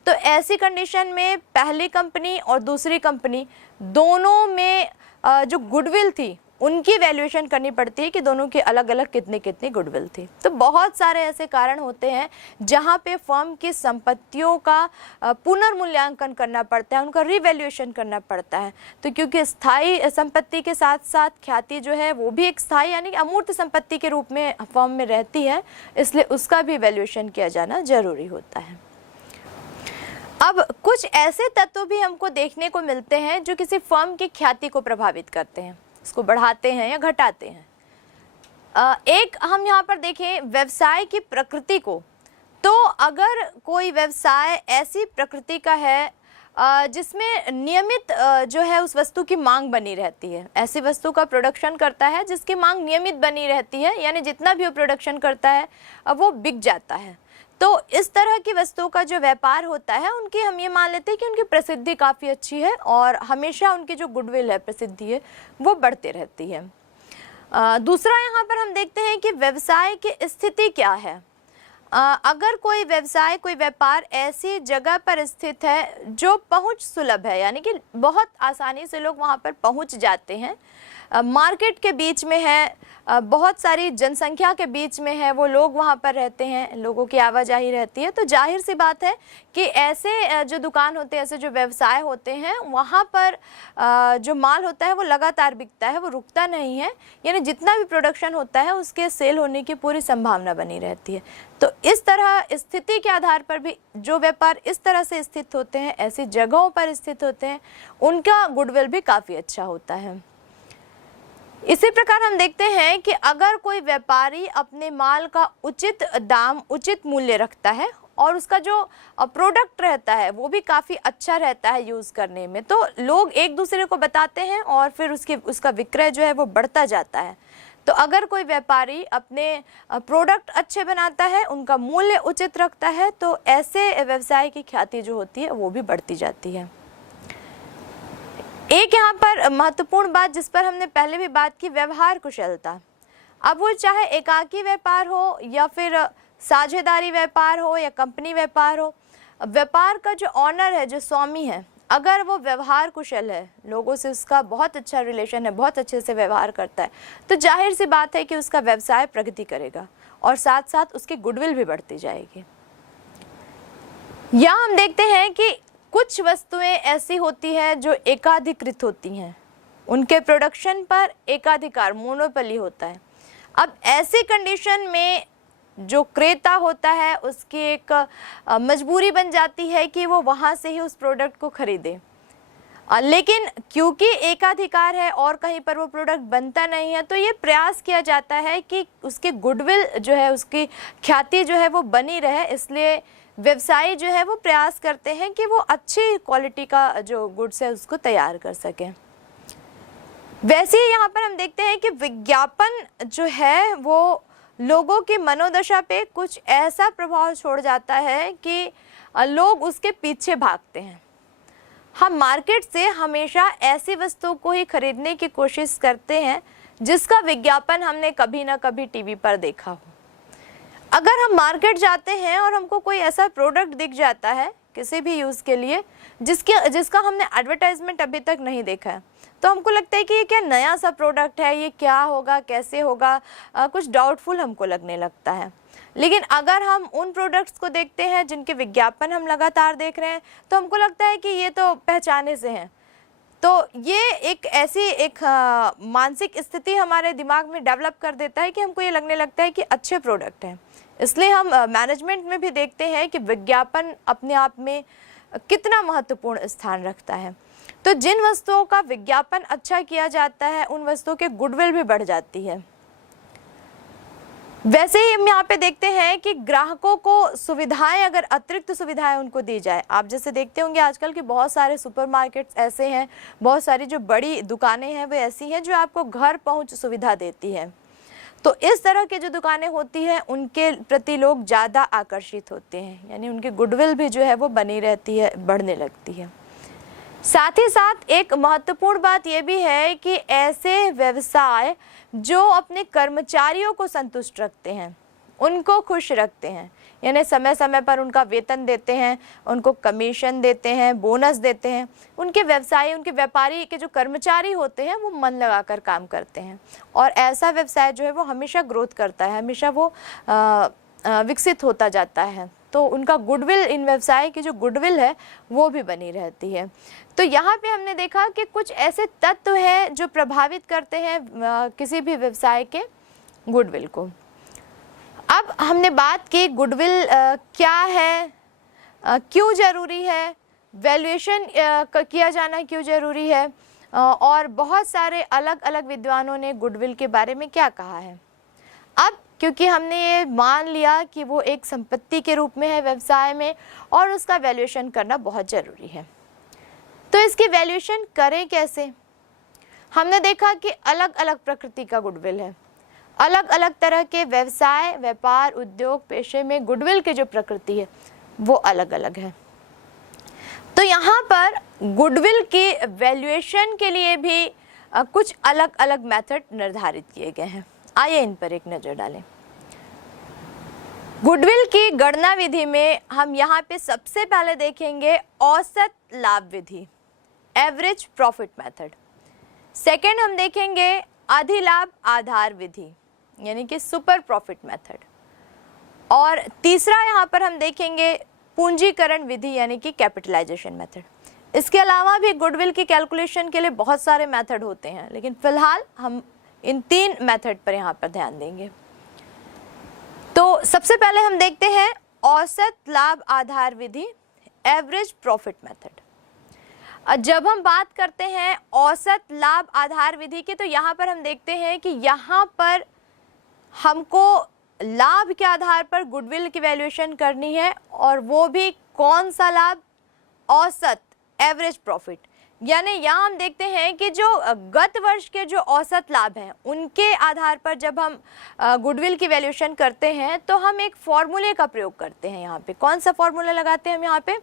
तो ऐसी कंडीशन में पहली कंपनी और दूसरी कंपनी दोनों में जो गुडविल थी उनकी वैल्यूएशन करनी पड़ती है कि दोनों की अलग अलग कितनी कितनी गुडविल थी। तो बहुत सारे ऐसे कारण होते हैं जहाँ पे फर्म की संपत्तियों का पुनर्मूल्यांकन करना पड़ता है, उनका रिवैल्यूएशन करना पड़ता है। तो क्योंकि स्थायी संपत्ति के साथ साथ ख्याति जो है वो भी एक स्थायी यानी कि अमूर्त संपत्ति के रूप में फर्म में रहती है, इसलिए उसका भी वैल्यूएशन किया जाना जरूरी होता है। अब कुछ ऐसे तत्व भी हमको देखने को मिलते हैं जो किसी फर्म की ख्याति को प्रभावित करते हैं, इसको बढ़ाते हैं या घटाते हैं। एक हम यहाँ पर देखें व्यवसाय की प्रकृति को, तो अगर कोई व्यवसाय ऐसी प्रकृति का है जिसमें नियमित जो है उस वस्तु की मांग बनी रहती है, ऐसी वस्तु का प्रोडक्शन करता है जिसकी मांग नियमित बनी रहती है, यानी जितना भी वो प्रोडक्शन करता है वो बिक जाता है, तो इस तरह की वस्तुओं का जो व्यापार होता है उनकी हम ये मान लेते हैं कि उनकी प्रसिद्धि काफ़ी अच्छी है और हमेशा उनकी जो गुडविल है, प्रसिद्धि है, वो बढ़ते रहती है। दूसरा यहाँ पर हम देखते हैं कि व्यवसाय की स्थिति क्या है। अगर कोई व्यवसाय, कोई व्यापार ऐसी जगह पर स्थित है जो पहुँच सुलभ है, यानी कि बहुत आसानी से लोग वहाँ पर पहुँच जाते हैं, मार्केट के बीच में है, बहुत सारी जनसंख्या के बीच में है, वो लोग वहाँ पर रहते हैं, लोगों की आवाजाही रहती है, तो जाहिर सी बात है कि ऐसे जो दुकान होते हैं, ऐसे जो व्यवसाय होते हैं, वहाँ पर जो माल होता है वो लगातार बिकता है, वो रुकता नहीं है, यानी जितना भी प्रोडक्शन होता है उसके सेल होने की पूरी संभावना बनी रहती है। तो इस तरह स्थिति के आधार पर भी जो व्यापार इस तरह से स्थित होते हैं, ऐसी जगहों पर स्थित होते हैं, उनका गुडविल भी काफ़ी अच्छा होता है। इसी प्रकार हम देखते हैं कि अगर कोई व्यापारी अपने माल का उचित दाम, उचित मूल्य रखता है और उसका जो प्रोडक्ट रहता है वो भी काफ़ी अच्छा रहता है यूज़ करने में, तो लोग एक दूसरे को बताते हैं और फिर उसका विक्रय जो है वो बढ़ता जाता है। तो अगर कोई व्यापारी अपने प्रोडक्ट अच्छे बनाता है, उनका मूल्य उचित रखता है, तो ऐसे व्यवसाय की ख्याति जो होती है वो भी बढ़ती जाती है। एक यहाँ पर महत्वपूर्ण बात जिस पर हमने पहले भी बात की, व्यवहार कुशलता। अब वो चाहे एकाकी व्यापार हो या फिर साझेदारी व्यापार हो या कंपनी व्यापार हो, व्यापार का जो ऑनर है, जो स्वामी है, अगर वो व्यवहार कुशल है, लोगों से उसका बहुत अच्छा रिलेशन है, बहुत अच्छे से व्यवहार करता है, तो जाहिर सी बात है कि उसका व्यवसाय प्रगति करेगा और साथ साथ उसकी गुडविल भी बढ़ती जाएगी। यहाँ हम देखते हैं कि कुछ वस्तुएं ऐसी होती हैं जो एकाधिकृत होती हैं, उनके प्रोडक्शन पर एकाधिकार, मोनोपोली होता है। अब ऐसी कंडीशन में जो क्रेता होता है उसकी एक मजबूरी बन जाती है कि वो वहाँ से ही उस प्रोडक्ट को खरीदे, लेकिन क्योंकि एकाधिकार है और कहीं पर वो प्रोडक्ट बनता नहीं है, तो ये प्रयास किया जाता है कि उसकी गुडविल जो है, उसकी ख्याति जो है वो बनी रहे, इसलिए व्यवसायी जो है वो प्रयास करते हैं कि वो अच्छी क्वालिटी का जो गुड्स है उसको तैयार कर सकें। वैसे ही यहाँ पर हम देखते हैं कि विज्ञापन जो है वो लोगों की मनोदशा पे कुछ ऐसा प्रभाव छोड़ जाता है कि लोग उसके पीछे भागते हैं। हम मार्केट से हमेशा ऐसी वस्तुओं को ही खरीदने की कोशिश करते हैं जिसका विज्ञापन हमने कभी ना कभी टीवी पर देखा हो। अगर हम मार्केट जाते हैं और हमको कोई ऐसा प्रोडक्ट दिख जाता है किसी भी यूज़ के लिए जिसका हमने एडवर्टाइजमेंट अभी तक नहीं देखा है, तो हमको लगता है कि ये क्या नया सा प्रोडक्ट है, ये क्या होगा, कैसे होगा, कुछ डाउटफुल हमको लगने लगता है। लेकिन अगर हम उन प्रोडक्ट्स को देखते हैं जिनके विज्ञापन हम लगातार देख रहे हैं, तो हमको लगता है कि ये तो पहचाने से हैं। तो ये एक ऐसी मानसिक स्थिति हमारे दिमाग में डेवलप कर देता है कि हमको ये लगने लगता है कि अच्छे प्रोडक्ट हैं। इसलिए हम मैनेजमेंट में भी देखते हैं कि विज्ञापन अपने आप में कितना महत्वपूर्ण स्थान रखता है। तो जिन वस्तुओं का विज्ञापन अच्छा किया जाता है उन वस्तुओं के गुडविल भी बढ़ जाती है। वैसे ही हम यहाँ पे देखते हैं कि ग्राहकों को सुविधाएं, अगर अतिरिक्त सुविधाएं उनको दी जाए, आप जैसे देखते होंगे आजकल के बहुत सारे सुपरमार्केट्स ऐसे हैं, बहुत सारी जो बड़ी दुकानें हैं वे ऐसी हैं जो आपको घर पहुंच सुविधा देती है। तो इस तरह की जो दुकानें होती हैं उनके प्रति लोग ज़्यादा आकर्षित होते हैं, यानी उनकी गुडविल भी जो है वो बनी रहती है, बढ़ने लगती है। साथ ही साथ एक महत्वपूर्ण बात यह भी है कि ऐसे व्यवसाय जो अपने कर्मचारियों को संतुष्ट रखते हैं, उनको खुश रखते हैं, यानी समय समय पर उनका वेतन देते हैं, उनको कमीशन देते हैं, बोनस देते हैं, उनके व्यवसायी, उनके व्यापारी के जो कर्मचारी होते हैं वो मन लगाकर काम करते हैं, और ऐसा व्यवसाय जो है वो हमेशा ग्रोथ करता है, हमेशा वो विकसित होता जाता है। तो उनका गुडविल, इन व्यवसाय की जो गुडविल है वो भी बनी रहती है। तो यहाँ पे हमने देखा कि कुछ ऐसे तत्व हैं जो प्रभावित करते हैं किसी भी व्यवसाय के गुडविल को। अब हमने बात की गुडविल क्या है, क्यों ज़रूरी है, वैल्यूएशन किया जाना क्यों ज़रूरी है, और बहुत सारे अलग अलग विद्वानों ने गुडविल के बारे में क्या कहा है। अब क्योंकि हमने ये मान लिया कि वो एक संपत्ति के रूप में है व्यवसाय में और उसका वैल्यूएशन करना बहुत ज़रूरी है, तो इसकी वैल्यूएशन करें कैसे। हमने देखा कि अलग अलग प्रकृति का गुडविल है, अलग अलग तरह के व्यवसाय, व्यापार, उद्योग, पेशे में गुडविल की जो प्रकृति है वो अलग अलग है। तो यहाँ पर गुडविल की वैल्यूएशन के लिए भी कुछ अलग अलग मेथड निर्धारित किए गए हैं। आइए इन पर एक नज़र डालें। गुडविल की गणना विधि में हम यहाँ पे सबसे पहले देखेंगे औसत लाभ विधि, एवरेज प्रॉफिट मेथड। सेकंड हम देखेंगे अधिलाभ आधार विधि, यानी कि सुपर प्रॉफिट मेथड। और तीसरा यहाँ पर हम देखेंगे पूंजीकरण विधि, यानी कि कैपिटलाइजेशन मेथड। इसके अलावा भी गुडविल की कैलकुलेशन के लिए बहुत सारे मेथड होते हैं, लेकिन फिलहाल हम इन 3 मेथड पर यहाँ पर ध्यान देंगे। तो सबसे पहले हम देखते हैं औसत लाभ आधार विधि, एवरेज प्रॉफिट मेथड। जब हम बात करते हैं औसत लाभ आधार विधि की, तो यहाँ पर हम देखते हैं कि यहाँ पर हमको लाभ के आधार पर गुडविल की वैल्यूएशन करनी है, और वो भी कौन सा लाभ, औसत, एवरेज प्रॉफिट। यानी यहाँ हम देखते हैं कि जो गत वर्ष के जो औसत लाभ हैं उनके आधार पर जब हम गुडविल की वैल्यूएशन करते हैं तो हम एक फॉर्मूले का प्रयोग करते हैं। यहाँ पे कौन सा फॉर्मूला लगाते हैं हम यहाँ पे,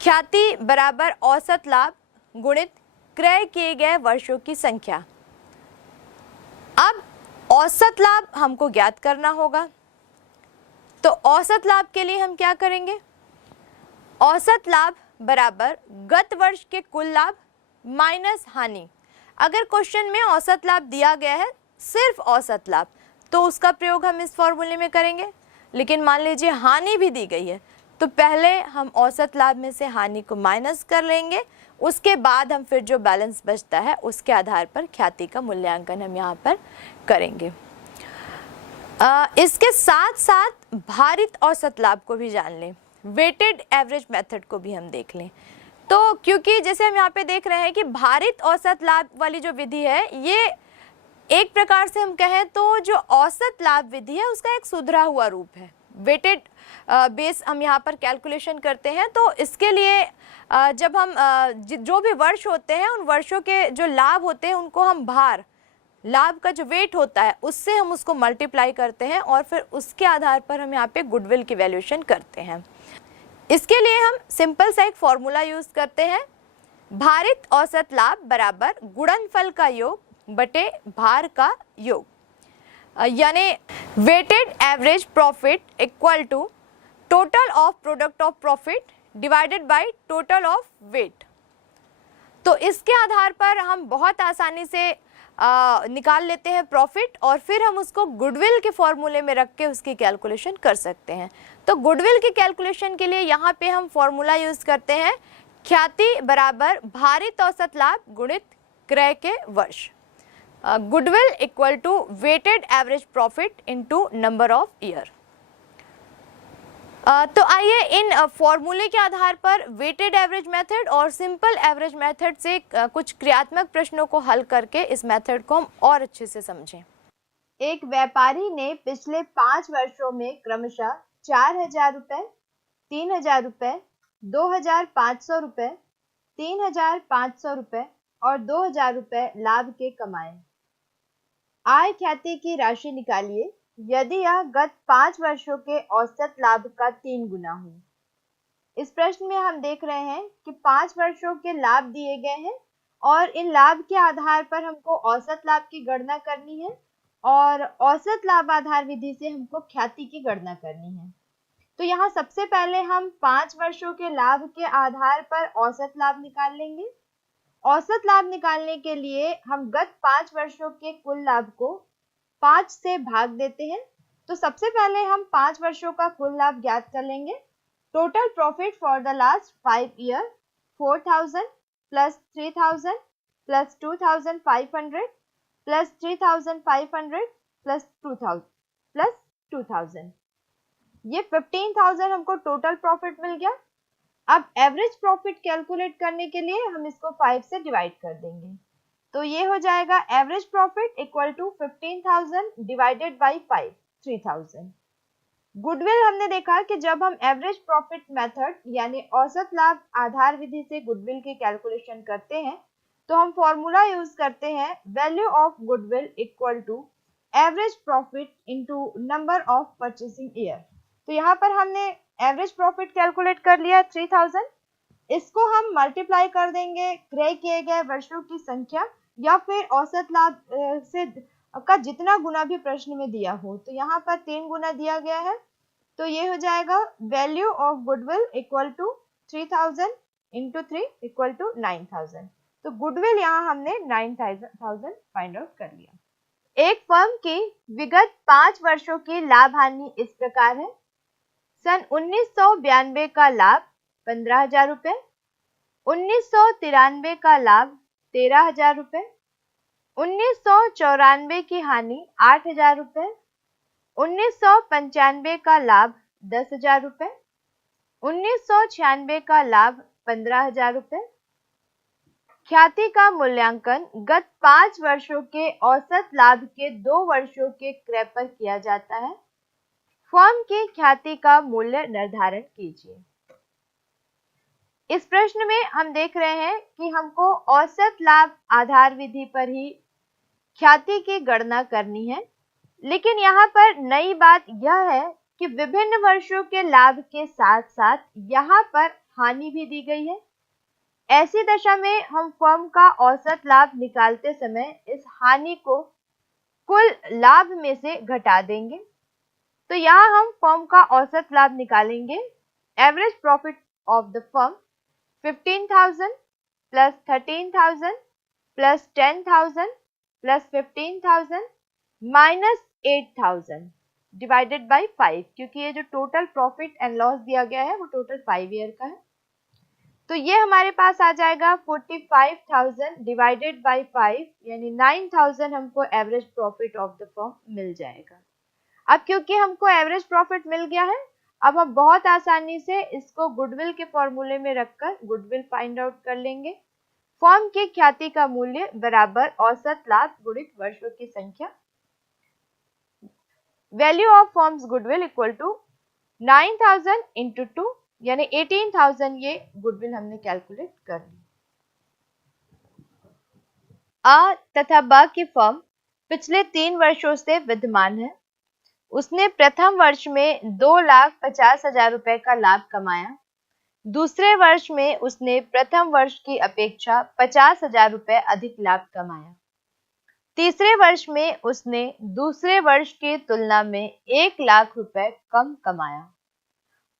ख्याति बराबर औसत लाभ गुणित क्रय किए गए वर्षों की संख्या। अब औसत लाभ हमको ज्ञात करना होगा, तो औसत लाभ के लिए हम क्या करेंगे, औसत लाभ बराबर गत वर्ष के कुल लाभ माइनस हानि। अगर क्वेश्चन में औसत लाभ दिया गया है, सिर्फ औसत लाभ, तो उसका प्रयोग हम इस फॉर्मूले में करेंगे। लेकिन मान लीजिए हानि भी दी गई है, तो पहले हम औसत लाभ में से हानि को माइनस कर लेंगे, उसके बाद हम फिर जो बैलेंस बचता है उसके आधार पर ख्याति का मूल्यांकन हम यहाँ पर करेंगे। इसके साथ साथ भारित औसत लाभ को भी जान लें, वेटेड एवरेज मेथड को भी हम देख लें। तो क्योंकि जैसे हम यहाँ पे देख रहे हैं कि भारित औसत लाभ वाली जो विधि है, ये एक प्रकार से हम कहें तो जो औसत लाभ विधि है उसका एक सुधरा हुआ रूप है। वेटेड बेस हम यहाँ पर कैलकुलेशन करते हैं, तो इसके लिए जब हम जो भी वर्ष होते हैं उन वर्षों के जो लाभ होते हैं उनको हम भार, लाभ का जो वेट होता है उससे हम उसको मल्टीप्लाई करते हैं, और फिर उसके आधार पर हम यहाँ पे गुडविल की वैल्यूएशन करते हैं। इसके लिए हम सिंपल सा एक फॉर्मूला यूज करते हैं, भारित औसत लाभ बराबर गुणनफल का योग बटे भार का योग, यानी weighted average profit equal to total of product of profit divided by total of weight. तो इसके आधार पर हम बहुत आसानी से निकाल लेते हैं प्रॉफिट, और फिर हम उसको गुडविल के फॉर्मूले में रख के उसकी कैलकुलेशन कर सकते हैं। तो गुडविल की कैलकुलेशन के लिए यहाँ पे हम फॉर्मूला यूज करते हैं, ख्याति बराबर भारित औसत लाभ गुणित क्रय के वर्ष, goodwill equal to weighted average profit into number of year. तो आइए इन फॉर्मूले के आधार पर वेटेड एवरेज मेथड और सिंपल एवरेज मेथड से कुछ क्रियात्मक प्रश्नों को हल करके इस मेथड को हम और अच्छे से समझें। एक व्यापारी ने पिछले 5 वर्षों में क्रमशः 4,000 रुपये, 3,000 रुपये, 2,500 रुपये, 3,500 रुपये और 2,000 रुपये लाभ के कमाए। आय ख्याति की राशि निकालिए यदि यह गत 5 वर्षों के औसत लाभ का 3 गुना हो। इस प्रश्न में हम देख रहे हैं कि 5 वर्षों के लाभ दिए गए हैं और इन लाभ के आधार पर हमको औसत लाभ की गणना करनी है और औसत लाभ आधार विधि से हमको ख्याति की गणना करनी है। तो यहाँ सबसे पहले हम 5 वर्षों के लाभ के आधार पर औसत लाभ निकाल लेंगे। औसत लाभ निकालने के लिए हम गत 5 वर्षों के कुल लाभ को 5 से भाग देते हैं। तो सबसे पहले हम 5 वर्षों का कुल लाभ ज्ञात कर लेंगे। Total profit for the last 5 year 4000 plus 3000 plus 2500 plus 3500 plus 2000 ये 15,000 हमको टोटल प्रॉफिट मिल गया। अब एवरेज प्रॉफिट कैलकुलेट करने के लिए हम इसको 5 से डिवाइड कर देंगे। तो ये हो जाएगा average profit equal to 15,000 divided by 5 3000। Goodwill हमने देखा कि जब हम एवरेज प्रॉफिट मेथड यानी औसत लाभ आधार विधि से गुडविल की कैलकुलेशन करते हैं तो हम फॉर्मूला यूज करते हैं value of goodwill equal to average profit into number of purchasing year. तो यहाँ पर हमने एवरेज प्रॉफिट कैलकुलेट कर लिया 3000, इसको हम मल्टीप्लाई कर देंगे क्रय किए गए वर्षों की संख्या या फिर औसत लाभ से का जितना गुना भी प्रश्न में दिया हो। तो यहाँ पर 3 गुना दिया गया है तो ये हो जाएगा value of goodwill equal to 3000 into 3 equal to 9000। तो गुडविल यहाँ हमने 9000 फाइंड आउट कर लिया। एक फर्म की विगत 5 वर्षों की लाभ हानि इस प्रकार है। सन 1992 का लाभ 15,000 रुपए, 1993 का लाभ 13,000 रुपए, 1994 की हानि 8,000 रुपए, 1995 का लाभ 10,000 रुपए, 1996 का लाभ 15,000 रुपए। ख्याति का मूल्यांकन गत 5 वर्षों के औसत लाभ के 2 वर्षों के क्रय पर किया जाता है। फर्म की ख्याति का मूल्य निर्धारण कीजिए। इस प्रश्न में हम देख रहे हैं कि हमको औसत लाभ आधार विधि पर ही ख्याति की गणना करनी है, लेकिन यहाँ पर नई बात यह है कि विभिन्न वर्षों के लाभ के साथ साथ यहाँ पर हानि भी दी गई है। ऐसी दशा में हम फर्म का औसत लाभ निकालते समय इस हानि को कुल लाभ में से घटा देंगे। तो यहाँ हम फर्म का औसत लाभ निकालेंगे। Average profit of the firm 15,000 plus 13,000 plus 10,000 plus 15,000 minus 8,000 divided by 5, क्योंकि ये जो टोटल प्रॉफिट एंड लॉस दिया गया है वो टोटल 5 ईयर का है। तो ये हमारे पास आ जाएगा 45,000 डिवाइडेड बाई 5 यानी 9,000 हमको average profit of the firm मिल जाएगा। अब क्योंकि हमको एवरेज प्रॉफिट मिल गया है, अब हम बहुत आसानी से इसको गुडविल के फॉर्मूले में रखकर गुडविल फाइंड आउट कर लेंगे। फर्म की ख्याति का मूल्य बराबर औसत लाभ गुणित वर्षों की संख्या। Value of firms goodwill equal to 9,000 into 2 यानी 18,000 ये गुडविल हमने कैलकुलेट कर ली। आ तथा ब की फर्म पिछले 3 वर्षों से विद्यमान है। उसने प्रथम वर्ष में 2,50,000 रुपए का लाभ कमाया। दूसरे वर्ष में उसने प्रथम वर्ष की अपेक्षा 50,000 रुपए अधिक लाभ कमाया। तीसरे वर्ष में उसने दूसरे वर्ष की तुलना में 1 लाख रुपए कम कमाया।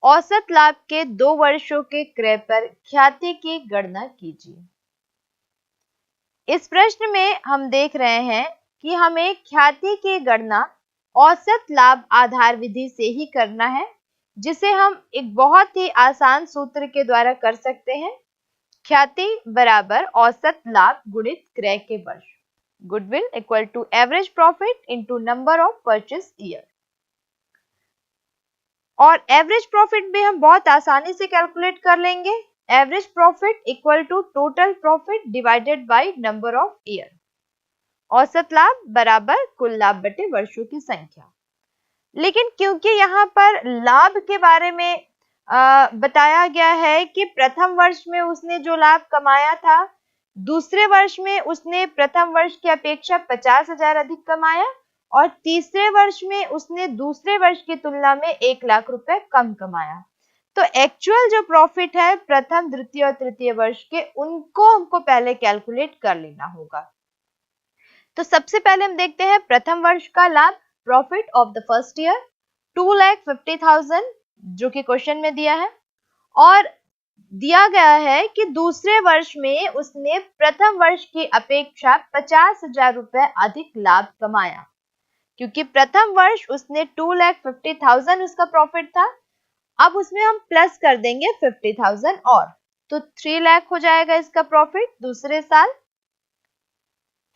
औसत लाभ के 2 वर्षों के क्रय पर ख्याति की गणना कीजिए। इस प्रश्न में हम देख रहे हैं कि हमें ख्याति की गणना औसत लाभ आधार विधि से ही करना है, जिसे हम एक बहुत ही आसान सूत्र के द्वारा कर सकते हैं। ख्याति बराबर औसत लाभ गुणित क्रय के वर्ष। Goodwill equal to average profit into number of purchase year. और एवरेज प्रॉफिट भी हम बहुत आसानी से कैलकुलेट कर लेंगे। Average profit equal to total profit divided by number of year. औसत लाभ बराबर कुल लाभ बटे वर्षों की संख्या। लेकिन क्योंकि यहाँ पर लाभ के बारे में बताया गया है कि प्रथम वर्ष में उसने जो लाभ कमाया था, दूसरे वर्ष में उसने प्रथम वर्ष की अपेक्षा 50,000 अधिक कमाया और तीसरे वर्ष में उसने दूसरे वर्ष की तुलना में 1 लाख रुपए कम कमाया। तो एक्चुअल जो प्रॉफिट है प्रथम, द्वितीय और तृतीय वर्ष के, उनको हमको पहले कैलकुलेट कर लेना होगा। तो सबसे पहले हम देखते हैं प्रथम वर्ष का लाभ, profit of the first year 2,50,000 जो कि क्वेश्चन में दिया है, और दिया गया है कि दूसरे वर्ष में उसने प्रथम वर्ष की अपेक्षा 50,000 रुपए अधिक लाभ कमाया। क्योंकि प्रथम वर्ष उसने 2,50,000 उसका प्रॉफिट था, अब उसमें हम प्लस कर देंगे 50,000 और, तो 3 लाख हो जाएगा इसका प्रॉफिट दूसरे साल।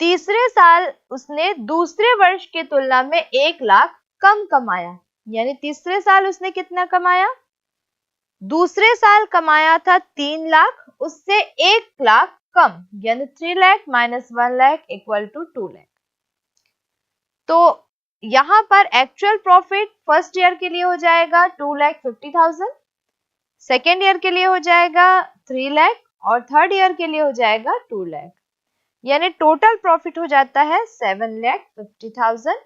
तीसरे साल उसने दूसरे वर्ष की तुलना में 1 लाख कम कमाया, यानी तीसरे साल उसने कितना कमाया, दूसरे साल कमाया था 3 लाख, उससे 1 लाख कम, यानी 3 lakh minus 1 lakh equal to 2 lakh. तो यहां पर एक्चुअल प्रॉफिट फर्स्ट ईयर के लिए हो जाएगा 2,50,000, सेकेंड ईयर के लिए हो जाएगा 3 लाख और थर्ड ईयर के लिए हो जाएगा 2 लाख, यानी टोटल प्रॉफिट हो जाता है 7,50,000।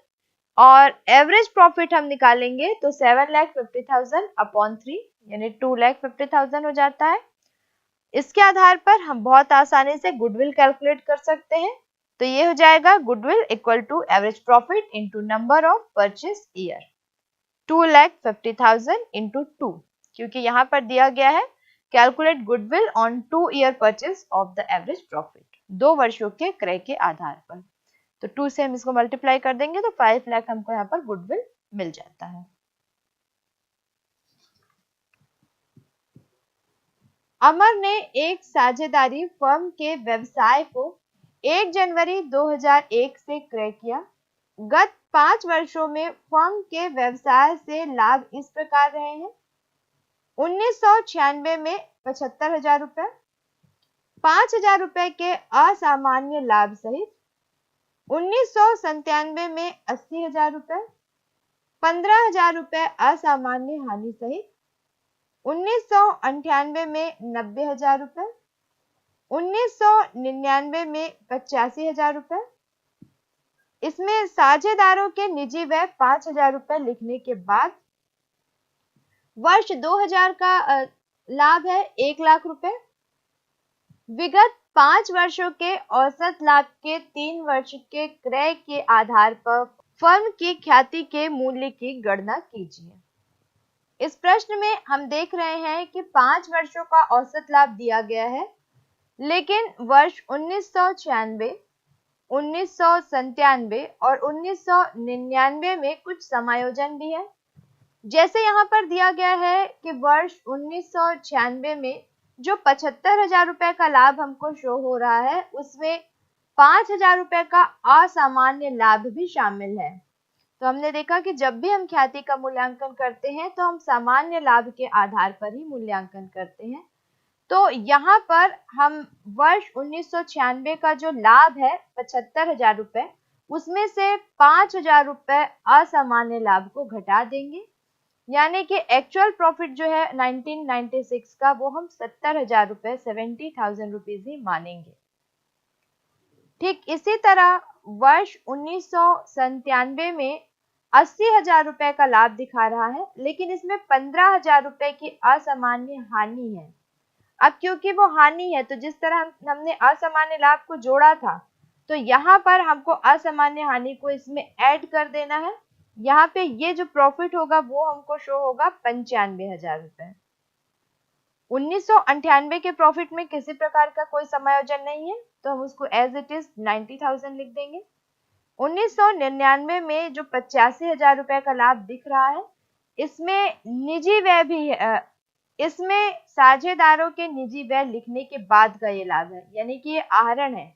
और एवरेज प्रॉफिट हम निकालेंगे तो 7,50,000 अपॉन 3 यानी 2,50,000 हो जाता है। इसके आधार पर हम बहुत आसानी से गुडविल कैलकुलेट कर सकते हैं। तो ये हो जाएगा goodwill equal to average profit into number of purchase year, 2,50,000 into 2, क्योंकि यहाँ पर दिया गया है calculate goodwill on 2 year purchase of the average profit, 2 वर्षों के क्रय के आधार पर। तो 2 से हम इसको मल्टीप्लाई कर देंगे तो 5 लाख हमको यहाँ पर गुडविल मिल जाता है। अमर ने एक साझेदारी फर्म के व्यवसाय को 1 जनवरी 2001 से क्रय किया। गत 5 वर्षों में फर्म के व्यवसाय से लाभ इस प्रकार रहे हैं: 1996 में 75,000 रुपए, 5,000 रुपए के असामान्य लाभ सहित, 1997 में 80,000 रुपए, 15,000 रुपए असामान्य हानि सहित, 1998 में 90,000 रुपए, 1999 में 85,000 रुपए। इसमें साझेदारों के निजी व्यय 5,000 रुपए लिखने के बाद वर्ष 2000 का लाभ है 1 लाख रुपए। विगत 5 वर्षों के औसत लाभ के 3 वर्ष के क्रय के आधार पर फर्म की ख्याति के मूल्य की गणना कीजिए। इस प्रश्न में हम देख रहे हैं कि 5 वर्षों का औसत लाभ दिया गया है, लेकिन वर्ष 1996, 1997 और 1999 में कुछ समायोजन भी है। जैसे यहाँ पर दिया गया है कि वर्ष 1996 में जो 75,000 रुपए का लाभ हमको शो हो रहा है, उसमें 5,000 रुपए का असामान्य लाभ भी शामिल है। तो हमने देखा कि जब भी हम ख्याति का मूल्यांकन करते हैं तो हम सामान्य लाभ के आधार पर ही मूल्यांकन करते हैं। तो यहाँ पर हम वर्ष 1996 का जो लाभ है 75,000 रुपए, उसमें से 5,000 रुपए असामान्य लाभ को घटा देंगे, यानी कि एक्चुअल प्रॉफिट जो है 1996 का वो हम 70,000 रुपए 70,000 रुपीज ही मानेंगे। ठीक इसी तरह वर्ष 1997 में 80,000 रुपए का लाभ दिखा रहा है, लेकिन इसमें 15,000 रुपए की असामान्य हानि है। अब क्योंकि वो हानि है तो जिस तरह हमने असामान्य लाभ को जोड़ा था, तो यहाँ पर हमको असामान्य हानि को इसमें ऐड कर देना है। यहाँ पे ये जो प्रॉफिट होगा वो हमको शो होगा 95,000 रुपए। 1998 के प्रॉफिट में किसी प्रकार का कोई समायोजन नहीं है, तो हम उसको एज इट इज 90,000 लिख देंगे। 1999 में जो 85,000 रुपए का लाभ दिख रहा है, इसमें निजी व्यय भी है, इसमें साझेदारों के निजी व्यय लिखने के बाद का ये लाभ है, यानी कि ये आहरण है।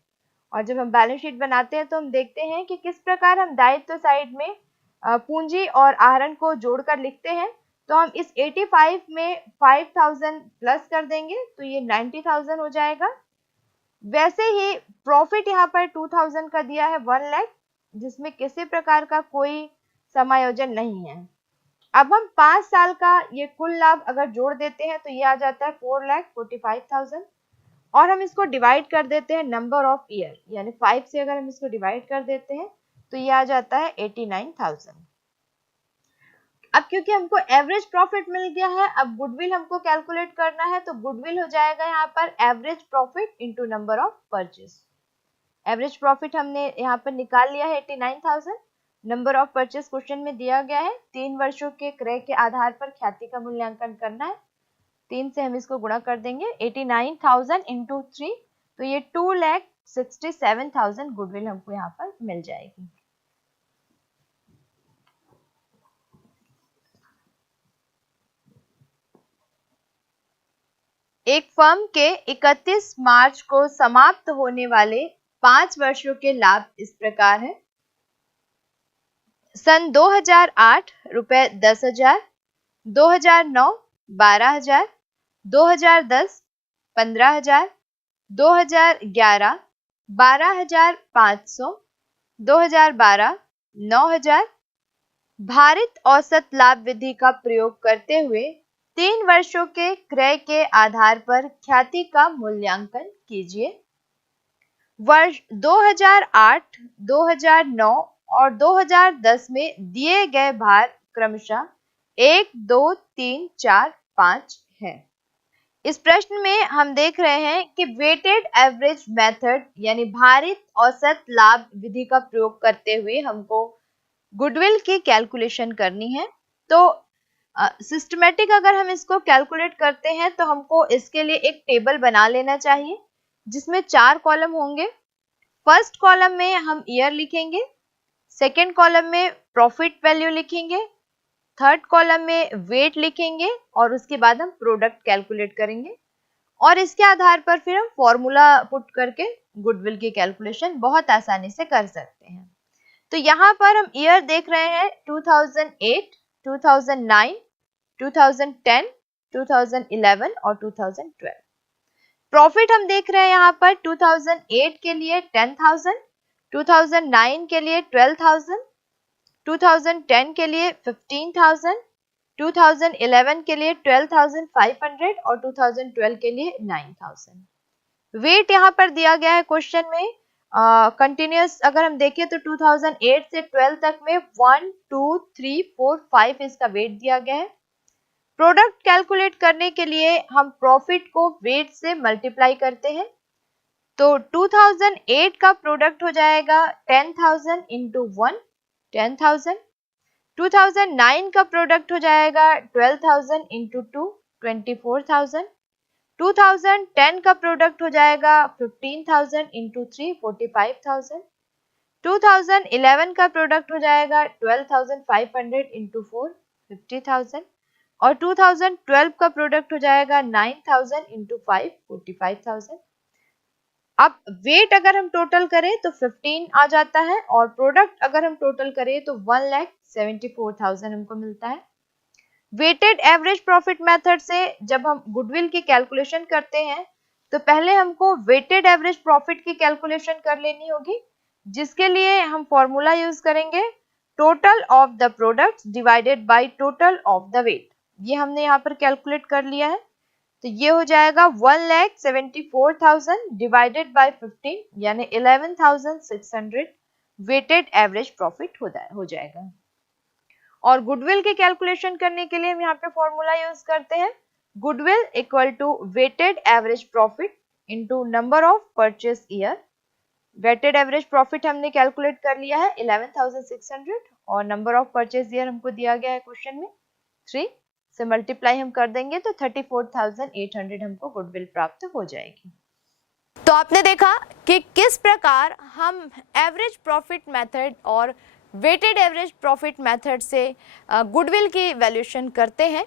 और जब हम बैलेंस शीट बनाते हैं तो हम देखते हैं कि किस प्रकार हम दायित्व साइड में पूंजी और आहरण को जोड़कर लिखते हैं। तो हम इस 85 में 5,000 प्लस कर देंगे तो ये 90,000 हो जाएगा। वैसे ही प्रॉफिट यहाँ पर 2,000 का दिया है 1 लाख, जिसमें किसी प्रकार का कोई समायोजन नहीं है। अब हम 5 साल का ये कुल लाभ अगर जोड़ देते हैं तो ये आ जाता है 4,45,000, और हम इसको डिवाइड कर देते हैं नंबर ऑफ ईयर, यानी 5 से अगर हम इसको डिवाइड कर देते हैं तो ये आ जाता है 89,000। अब क्योंकि हमको एवरेज प्रॉफिट मिल गया है, अब गुडविल हमको कैलकुलेट करना है, तो गुडविल हो जाएगा यहाँ पर average profit into number of purchase. Average profit हमने यहाँ पर निकाल लिया है 89,000। नंबर ऑफ परचेज क्वेश्चन में दिया गया है, 3 वर्षों के क्रय के आधार पर ख्याति का मूल्यांकन करना है। 3 से हम इसको गुणा कर देंगे, 89,000 इंटू 3, तो ये 2,67,000 गुडविल हमको यहाँ पर मिल जाएगी। एक फर्म के 31 मार्च को समाप्त होने वाले 5 वर्षों के लाभ इस प्रकार है। सन 2008 रुपए 10,000, 2009 12,000, 2010 15,000, 2011 12,500, 2012 9,000। भारित औसत लाभ विधि का प्रयोग करते हुए 3 वर्षों के क्रय के आधार पर ख्याति का मूल्यांकन कीजिए। वर्ष 2008, 2009 और 2010 में दिए गए भार क्रमशः 1, 2, 3, 4, 5 है। इस प्रश्न में हम देख रहे हैं कि वेटेड एवरेज मेथड यानी भारित औसत लाभ विधि का प्रयोग करते हुए हमको गुडविल की कैलकुलेशन करनी है। तो सिस्टमेटिक अगर हम इसको कैलकुलेट करते हैं तो हमको इसके लिए एक टेबल बना लेना चाहिए जिसमें 4 कॉलम होंगे। फर्स्ट कॉलम में हम ईयर लिखेंगे, सेकेंड कॉलम में प्रॉफिट वैल्यू लिखेंगे, थर्ड कॉलम में वेट लिखेंगे और उसके बाद हम प्रोडक्ट कैलकुलेट करेंगे और इसके आधार पर फिर हम फॉर्मूला पुट करके गुडविल की कैलकुलेशन बहुत आसानी से कर सकते हैं। तो यहाँ पर हम ईयर देख रहे हैं 2008, 2009, 2010, 2011 और 2012। प्रॉफिट हम देख रहे हैं यहाँ पर 2008 के लिए 10,000, 2009 के लिए 12,000, 2010 के लिए 15,000, 2011 के लिए 12,500 और 2012 के लिए 9,000। वेट यहाँ पर दिया गया है क्वेश्चन में कंटिन्यूअस अगर हम देखें तो 2008 से 12 तक में 1, 2, 3, 4, 5 इसका वेट दिया गया है। प्रोडक्ट कैलकुलेट करने के लिए हम प्रॉफिट को वेट से मल्टीप्लाई करते हैं, तो 2008 का प्रोडक्ट हो जाएगा 10,000 इंटू 1, 10,000। 2009 का प्रोडक्ट हो जाएगा 12,000 इंटू 2, 24,000। 2010 का प्रोडक्ट हो जाएगा 15,000 इंटू 3, 45,000। 2011 का प्रोडक्ट हो जाएगा 12,500 इंटू 4, 50,000 और 2012 का प्रोडक्ट हो जाएगा 9,000 इंटू 5, 45,000। अब वेट अगर हम टोटल करें तो 15 आ जाता है और प्रोडक्ट अगर हम टोटल करें तो 1,74,000 हमको मिलता है। वेटेड एवरेज प्रॉफिट मेथड से जब हम गुडविल की कैलकुलेशन करते हैं तो पहले हमको वेटेड एवरेज प्रॉफिट की कैलकुलेशन कर लेनी होगी, जिसके लिए हम फॉर्मूला यूज करेंगे total of the products divided by total of the weight. ये हमने यहाँ पर कैलकुलेट कर लिया है, तो ये हो जाएगा 1,74,000 डिवाइडेड बाय 15 यानी 11,600 वेटेड एवरेज प्रॉफिट हो जाएगा। और गुडविल की कैलकुलेशन करने के लिए हम यहाँ पे फॉर्मूला यूज करते हैं goodwill equal to weighted average profit into number of purchase year. Weighted average profit हमने कैलकुलेट कर लिया है 11,600 और नंबर ऑफ परचेज ईयर हमको दिया गया है क्वेश्चन में 3 से मल्टीप्लाई हम कर देंगे तो 34,800 हमको गुडविल प्राप्त हो जाएगी। तो आपने देखा कि किस प्रकार हम एवरेज प्रॉफिट मेथड और वेटेड एवरेज प्रॉफिट मेथड से गुडविल की वैल्यूएशन करते हैं।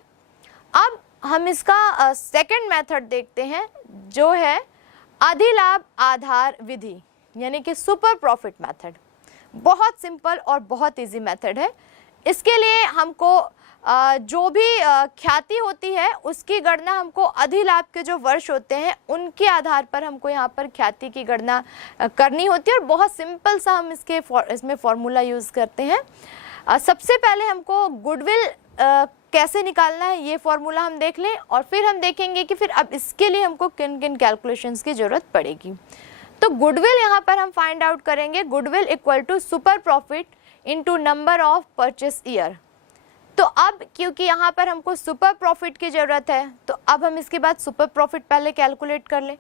अब हम इसका सेकंड मेथड देखते हैं जो है अधिलाभ आधार विधि यानी कि सुपर प्रॉफिट मेथड। बहुत सिंपल और बहुत इजी मेथड है। इसके लिए हमको जो भी ख्याति होती है उसकी गणना हमको अधिलाभ के जो वर्ष होते हैं उनके आधार पर हमको यहाँ पर ख्याति की गणना करनी होती है और बहुत सिंपल सा हम इसमें फॉर्मूला यूज़ करते हैं। सबसे पहले हमको गुडविल कैसे निकालना है ये फॉर्मूला हम देख लें और फिर हम देखेंगे कि फिर अब इसके लिए हमको किन किन कैलकुलेशंस की ज़रूरत पड़ेगी। तो गुडविल यहाँ पर हम फाइंड आउट करेंगे goodwill equal to super profit into number of purchase year. तो अब क्योंकि यहाँ पर हमको सुपर प्रॉफिट की ज़रूरत है, तो अब हम इसके बाद सुपर प्रॉफिट पहले कैलकुलेट कर लें।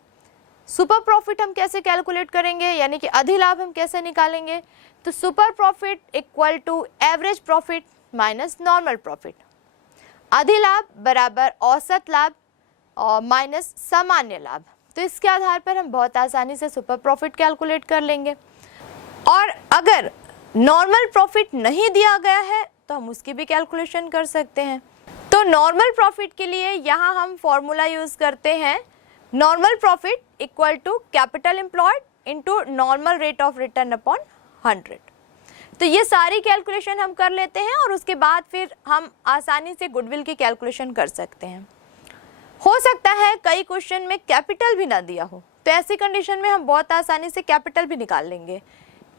सुपर प्रॉफिट हम कैसे कैलकुलेट करेंगे, यानी कि अधिलाभ हम कैसे निकालेंगे? तो super profit equal to average profit minus normal profit. अधिलाभ बराबर औसत लाभ और माइनस सामान्य लाभ। तो इसके आधार पर हम बहुत आसानी से सुपर प्रॉफिट कैलकुलेट कर लेंगे। और अगर नॉर्मल प्रॉफिट नहीं दिया गया है तो हम उसकी भी कैलकुलेशन कर सकते हैं। तो नॉर्मल प्रॉफिट के लिए यहाँ हम फॉर्मूला यूज़ करते हैं, normal profit equal to capital employed into normal rate of return upon 100। तो ये सारी कैलकुलेशन हम कर लेते हैं और उसके बाद फिर हम आसानी से गुडविल की कैलकुलेशन कर सकते हैं। हो सकता है कई क्वेश्चन में कैपिटल भी ना दिया हो, तो ऐसी कंडीशन में हम बहुत आसानी से कैपिटल भी निकाल लेंगे।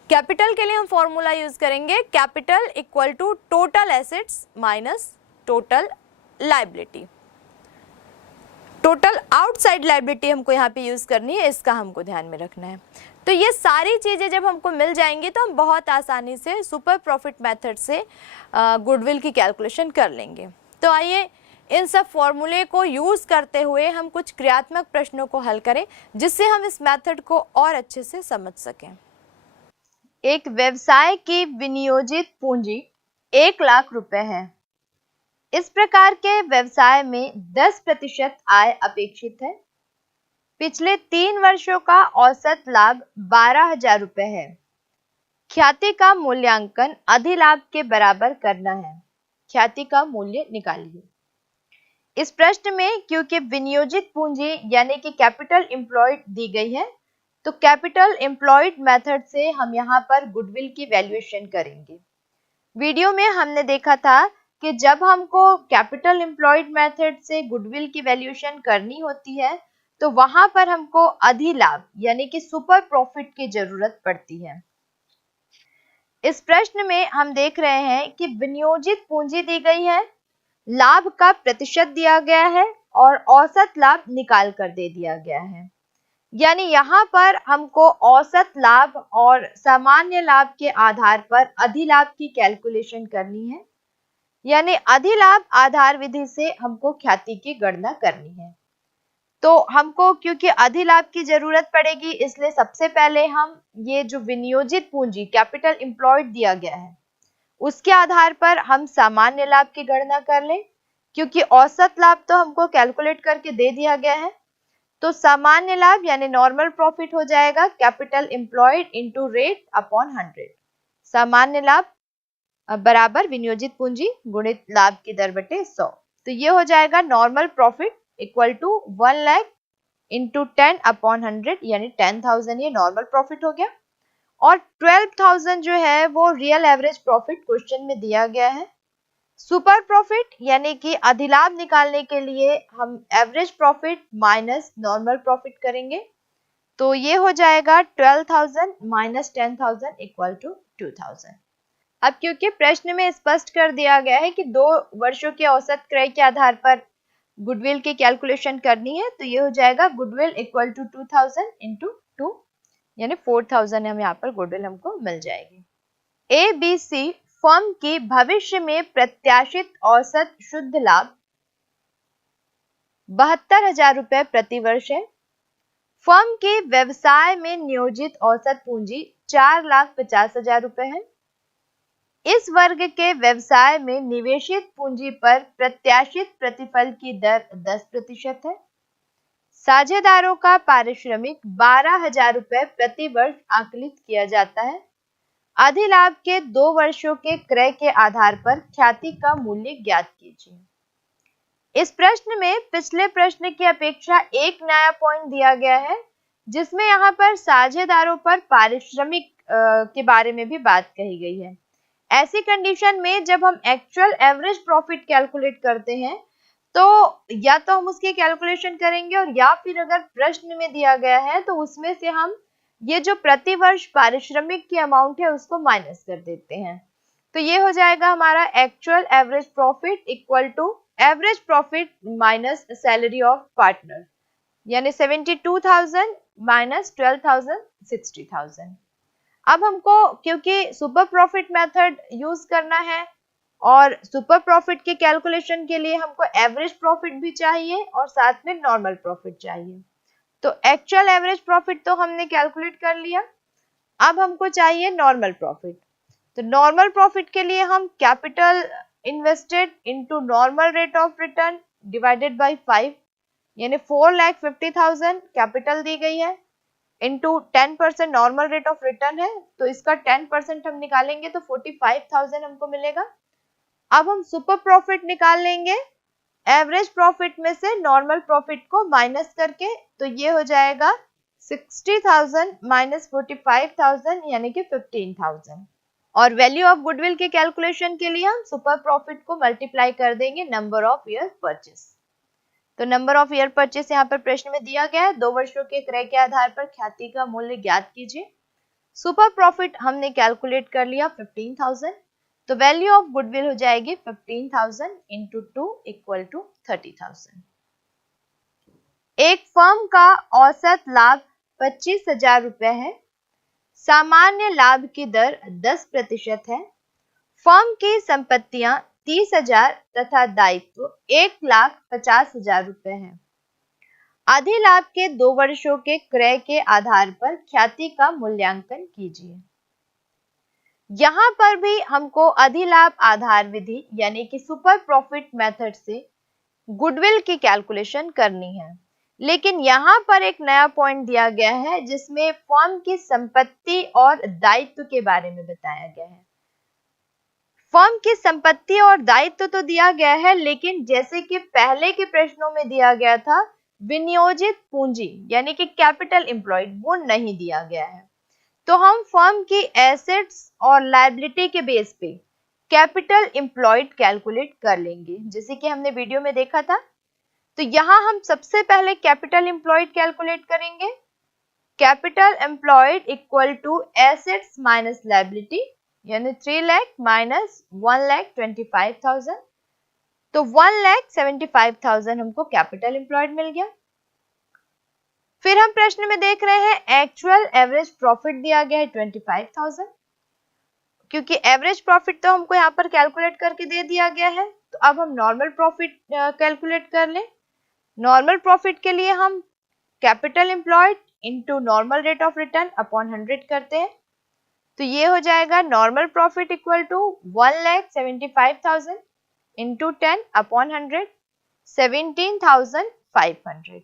कैपिटल के लिए हम फॉर्मूला यूज़ करेंगे, capital equal to total assets minus total liability. Total outside liability हमको यहाँ पे यूज़ करनी है, इसका हमको ध्यान में रखना है। तो ये सारी चीज़ें जब हमको मिल जाएंगी तो हम बहुत आसानी से सुपर प्रॉफिट मेथड से गुडविल की कैलकुलेशन कर लेंगे। तो आइए इन सब फॉर्मूले को यूज़ करते हुए हम कुछ क्रियात्मक प्रश्नों को हल करें, जिससे हम इस मेथड को और अच्छे से समझ सकें। एक व्यवसाय की विनियोजित पूंजी 1 लाख रुपए है। इस प्रकार के व्यवसाय में 10% आय अपेक्षित है। पिछले 3 वर्षों का औसत लाभ 12,000 रुपए है। ख्याति का मूल्यांकन अधिलाभ के बराबर करना है। ख्याति का मूल्य निकालिए। इस प्रश्न में क्योंकि विनियोजित पूंजी यानी कि कैपिटल एम्प्लॉयड दी गई है, तो कैपिटल एम्प्लॉयड मेथड से हम यहाँ पर गुडविल की वैल्यूएशन करेंगे। वीडियो में हमने देखा था कि जब हमको कैपिटल एम्प्लॉयड मेथड से गुडविल की वैल्यूएशन करनी होती है तो वहां पर हमको अधिलाभ यानी कि सुपर प्रॉफिट की जरूरत पड़ती है। इस प्रश्न में हम देख रहे हैं कि विनियोजित पूंजी दी गई है, लाभ का प्रतिशत दिया गया है और औसत लाभ निकाल कर दे दिया गया है। यानी यहाँ पर हमको औसत लाभ और सामान्य लाभ के आधार पर अधिलाभ की कैलकुलेशन करनी है। यानी अधिलाभ आधार विधि से हमको ख्याति की गणना करनी है। तो हमको क्योंकि अधिलाभ की जरूरत पड़ेगी, इसलिए सबसे पहले हम ये जो विनियोजित पूंजी कैपिटल एम्प्लॉयड दिया गया है उसके आधार पर हम सामान्य लाभ की गणना कर लें। क्योंकि औसत लाभ तो हमको कैलकुलेट करके दे दिया गया है, तो सामान्य लाभ यानी नॉर्मल प्रॉफिट हो जाएगा capital employed into rate upon 100। सामान्य लाभ बराबर विनियोजित पूंजी गुणित लाभ की दर बटे 100। तो ये हो जाएगा normal profit equal to 1 lakh into 10 upon 100 यानी 10,000 ये नॉर्मल प्रॉफिट हो गया। और 12,000 जो है वो रियल एवरेज प्रॉफिट क्वेश्चन में दिया गया है। सुपर प्रॉफिट यानी कि अधिलाभ निकालने के लिए हम average profit minus normal profit करेंगे। तो ये हो जाएगा 12,000 माइनस 10,000 इक्वल टू 2,000। अब क्योंकि प्रश्न में स्पष्ट कर दिया गया है कि 2 वर्षों के औसत क्रय के आधार पर गुडविल की कैलकुलेशन करनी है, तो ये हो जाएगा गुडविल इक्वल टू 2,000 इंटू 2 यानी 4,000 हम यहाँ पर गुडविल हमको मिल जाएगी। ABC फर्म की भविष्य में प्रत्याशित औसत शुद्ध लाभ 72,000 रुपए प्रति वर्ष है। फर्म के व्यवसाय में नियोजित औसत पूंजी 4,50,000 रुपए है। इस वर्ग के व्यवसाय में निवेशित पूंजी पर प्रत्याशित प्रतिफल की दर 10% है। साझेदारों का पारिश्रमिक 12,000 रुपए प्रति वर्ष आकलित किया जाता है। अधिलाभ के 2 वर्षों के क्रय के आधार पर ख्याति का मूल्य ज्ञात कीजिए। इस प्रश्न में पिछले प्रश्न की अपेक्षा एक नया पॉइंट दिया गया है, जिसमें यहाँ पर साझेदारों पर पारिश्रमिक के बारे में भी बात कही गई है। ऐसी कंडीशन में जब हम एक्चुअल एवरेज प्रॉफिट कैलकुलेट करते हैं तो या तो हम उसकी कैलकुलेशन करेंगे और या फिर अगर प्रश्न में दिया गया है तो उसमें से हम ये जो प्रति वर्ष पारिश्रमिक की अमाउंट है उसको माइनस कर देते हैं। तो ये हो जाएगा हमारा actual average profit equal to average profit minus salary of partner यानी 72,000 माइनस 12,000 60,000। अब हमको क्योंकि सुपर प्रॉफिट मेथड यूज करना है और सुपर प्रॉफिट के कैलकुलेशन के लिए हमको एवरेज प्रॉफिट भी चाहिए और साथ में नॉर्मल प्रॉफिट चाहिए। तो एक्चुअल एवरेज प्रॉफिट तो हमने कैलकुलेट कर लिया, अब हमको चाहिए नॉर्मल प्रॉफिट। तो नॉर्मल प्रॉफिट के लिए हम capital invested into normal rate of return divided by 5, यानी 4,50,000 कैपिटल दी गई है into 10% normal rate of return है, तो इसका 10% हम निकालेंगे तो 45,000 हमको मिलेगा। अब हम सुपर प्रॉफिट निकाल लेंगे एवरेज प्रॉफिट में से नॉर्मल प्रॉफिट को माइनस करके, तो ये हो जाएगा 60,000 माइनस 45,000 यानी कि 15,000। और वैल्यू ऑफ गुडविल के कैलकुलेशन के लिए हम सुपर प्रॉफिट को मल्टीप्लाई कर देंगे नंबर ऑफ ईयर परचेस। तो नंबर ऑफ ईयर परचेस यहाँ पर प्रश्न में दिया गया है, 2 वर्षों के क्रय के आधार पर ख्याति का मूल्य ज्ञात कीजिए। सुपर प्रॉफिट हमने कैलकुलेट कर लिया 15,000, तो वैल्यू ऑफ गुडविल हो जाएगी 15,000 इंटू 2 इक्वल टू 30,000। एक फर्म का औसत लाभ 25,000 रुपए है, सामान्य लाभ की दर 10% है, फर्म की संपत्तियां 30,000 तथा दायित्व 1,50,000 रुपए हैं। अधिलाभ के 2 वर्षों के क्रय के आधार पर ख्याति का मूल्यांकन कीजिए। यहाँ पर भी हमको अधिलाभ आधार विधि यानी कि सुपर प्रॉफिट मेथड से गुडविल की कैलकुलेशन करनी है, लेकिन यहाँ पर एक नया पॉइंट दिया गया है जिसमें फर्म की संपत्ति और दायित्व के बारे में बताया गया है। फर्म की संपत्ति और दायित्व तो दिया गया है, लेकिन जैसे कि पहले के प्रश्नों में दिया गया था विनियोजित पूंजी यानी कि कैपिटल एम्प्लॉयड वो नहीं दिया गया है। तो हम फर्म की एसेट्स और लायबिलिटी के बेस पे कैपिटल एम्प्लॉयड कैलकुलेट कर लेंगे, जैसे कि हमने वीडियो में देखा था। तो यहाँ हम सबसे पहले कैपिटल एम्प्लॉयड कैलकुलेट करेंगे। Capital employed equal to assets minus liability, यानी 3 लाख माइनस 1,25,000, तो 1,75,000 हमको कैपिटल एम्प्लॉयड मिल गया। फिर हम प्रश्न में देख रहे हैं एक्चुअल एवरेज प्रॉफिट दिया गया है 25,000, क्योंकि एवरेज प्रॉफिट तो हमको यहाँ पर कैलकुलेट करके दे दिया गया है। तो अब हम नॉर्मल प्रॉफिट कैलकुलेट कर लें। नॉर्मल प्रॉफिट के लिए हम capital employed into normal rate of return upon 100 करते हैं, तो ये हो जाएगा normal profit equal to 1,75,000 into 10 upon 100, 17,500।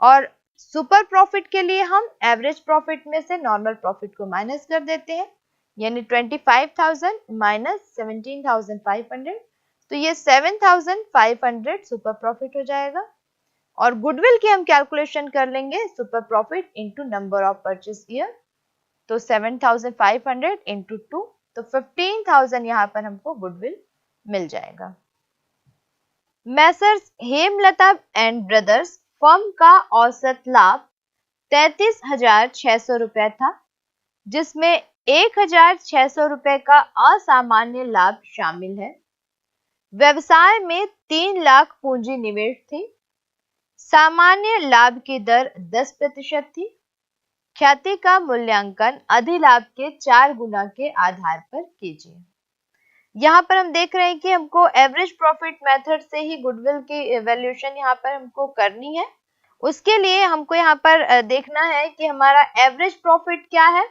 और सुपर प्रॉफिट के लिए हम एवरेज प्रॉफिट में से नॉर्मल प्रॉफिट को माइनस कर देते हैं, यानी 25,000 माइनस 17,500, तो ये 7,500 सुपर प्रॉफिट हो जाएगा। और गुडविल की हम कैलकुलेशन कर लेंगे super profit into number of purchase year, तो 7,500 इंटू 2, तो 15,000 यहाँ पर हमको गुडविल मिल जाएगा। Messrs Hemlata and brothers firm का औसत लाभ 33,600 रुपए था, जिसमें 1,600 रुपए का असामान्य लाभ शामिल है। व्यवसाय में 3 लाख पूंजी निवेश थी। सामान्य लाभ की दर 10% थी। ख्याति का मूल्यांकन अधिलाभ के 4 गुना के आधार पर कीजिए। यहाँ पर हम देख रहे हैं कि हमको एवरेज प्रॉफिट मेथड से ही गुडविल की वैल्यूएशन यहाँ पर हमको करनी है। उसके लिए हमको यहाँ पर देखना है कि हमारा एवरेज प्रॉफिट क्या है।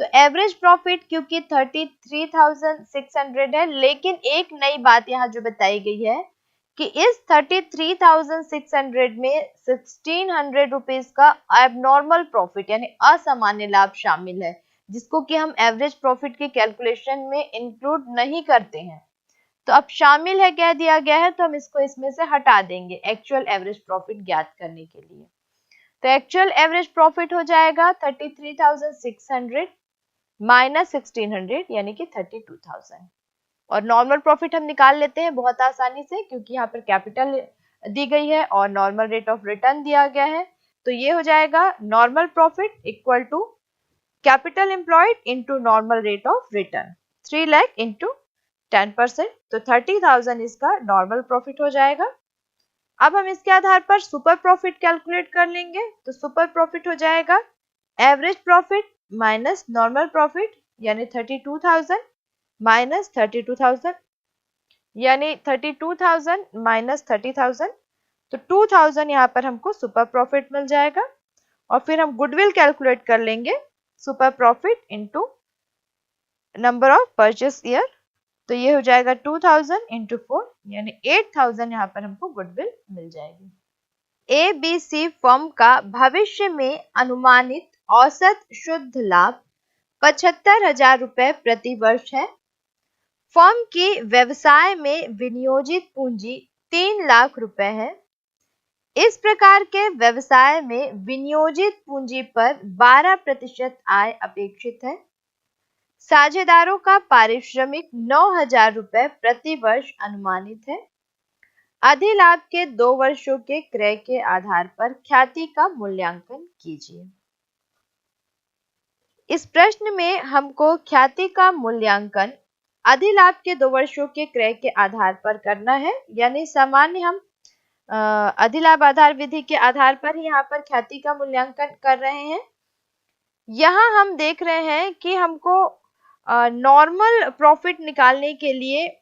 तो एवरेज प्रॉफिट क्योंकि 33,600 है, लेकिन एक नई बात यहाँ जो बताई गई है कि इस 33,600 में 1,600 रुपीज का एबनॉर्मल प्रॉफिट यानी असामान्य लाभ शामिल है, जिसको कि हम एवरेज प्रॉफिट की कैलकुलेशन में इंक्लूड नहीं करते हैं। तो अब शामिल है कह दिया गया है, तो हम इसको इसमें से हटा देंगे एक्चुअल एवरेज प्रॉफिट ज्ञात करने के लिए। तो एक्चुअल एवरेज प्रॉफिट हो जाएगा 33,600 माइनस 1,600 यानी कि 32,000। और नॉर्मल प्रॉफिट हम निकाल लेते हैं बहुत आसानी से, क्योंकि यहाँ पर कैपिटल दी गई है और नॉर्मल रेट ऑफ रिटर्न दिया गया है। तो ये हो जाएगा normal profit equal to capital employed into normal rate of return, 3 lakh into 10%, तो 30,000 इसका नॉर्मल प्रॉफिट हो जाएगा। अब हम इसके आधार पर सुपर प्रॉफिट कैलकुलेट कर लेंगे। तो सुपर प्रॉफिट हो जाएगा average profit minus normal profit, यानी 32,000 माइनस 32,000, यानी 32,000 माइनस 30,000, तो 2,000 यहाँ पर हमको सुपर प्रॉफिट मिल जाएगा। और फिर हम गुडविल कैलकुलेट कर लेंगे, super profit into number of purchase year, तो ये हो जाएगा 2000 इंटू 4, यानी 8000 यहाँ पर हमको गुडविल मिल जाएगी। ABC फर्म का भविष्य में अनुमानित औसत शुद्ध लाभ 75,000 रुपए प्रति वर्ष है। फर्म की व्यवसाय में विनियोजित पूंजी 3 लाख रुपए है। इस प्रकार के व्यवसाय में विनियोजित पूंजी पर 12% आय अपेक्षित है। साझेदारों का पारिश्रमिक 9,000 रुपए प्रति वर्ष अनुमानित है। अधिलाभ के 2 वर्षों के क्रय के आधार पर ख्याति का मूल्यांकन कीजिए। इस प्रश्न में हमको ख्याति का मूल्यांकन अधिलाभ के 2 वर्षों के क्रय के आधार पर करना है, यानी सामान्य हम अधिलाभ आधार विधि के आधार पर ही यहाँ पर ख्याति का मूल्यांकन कर रहे हैं। यहाँ हम देख रहे हैं कि हमको नॉर्मल प्रॉफिट निकालने के लिए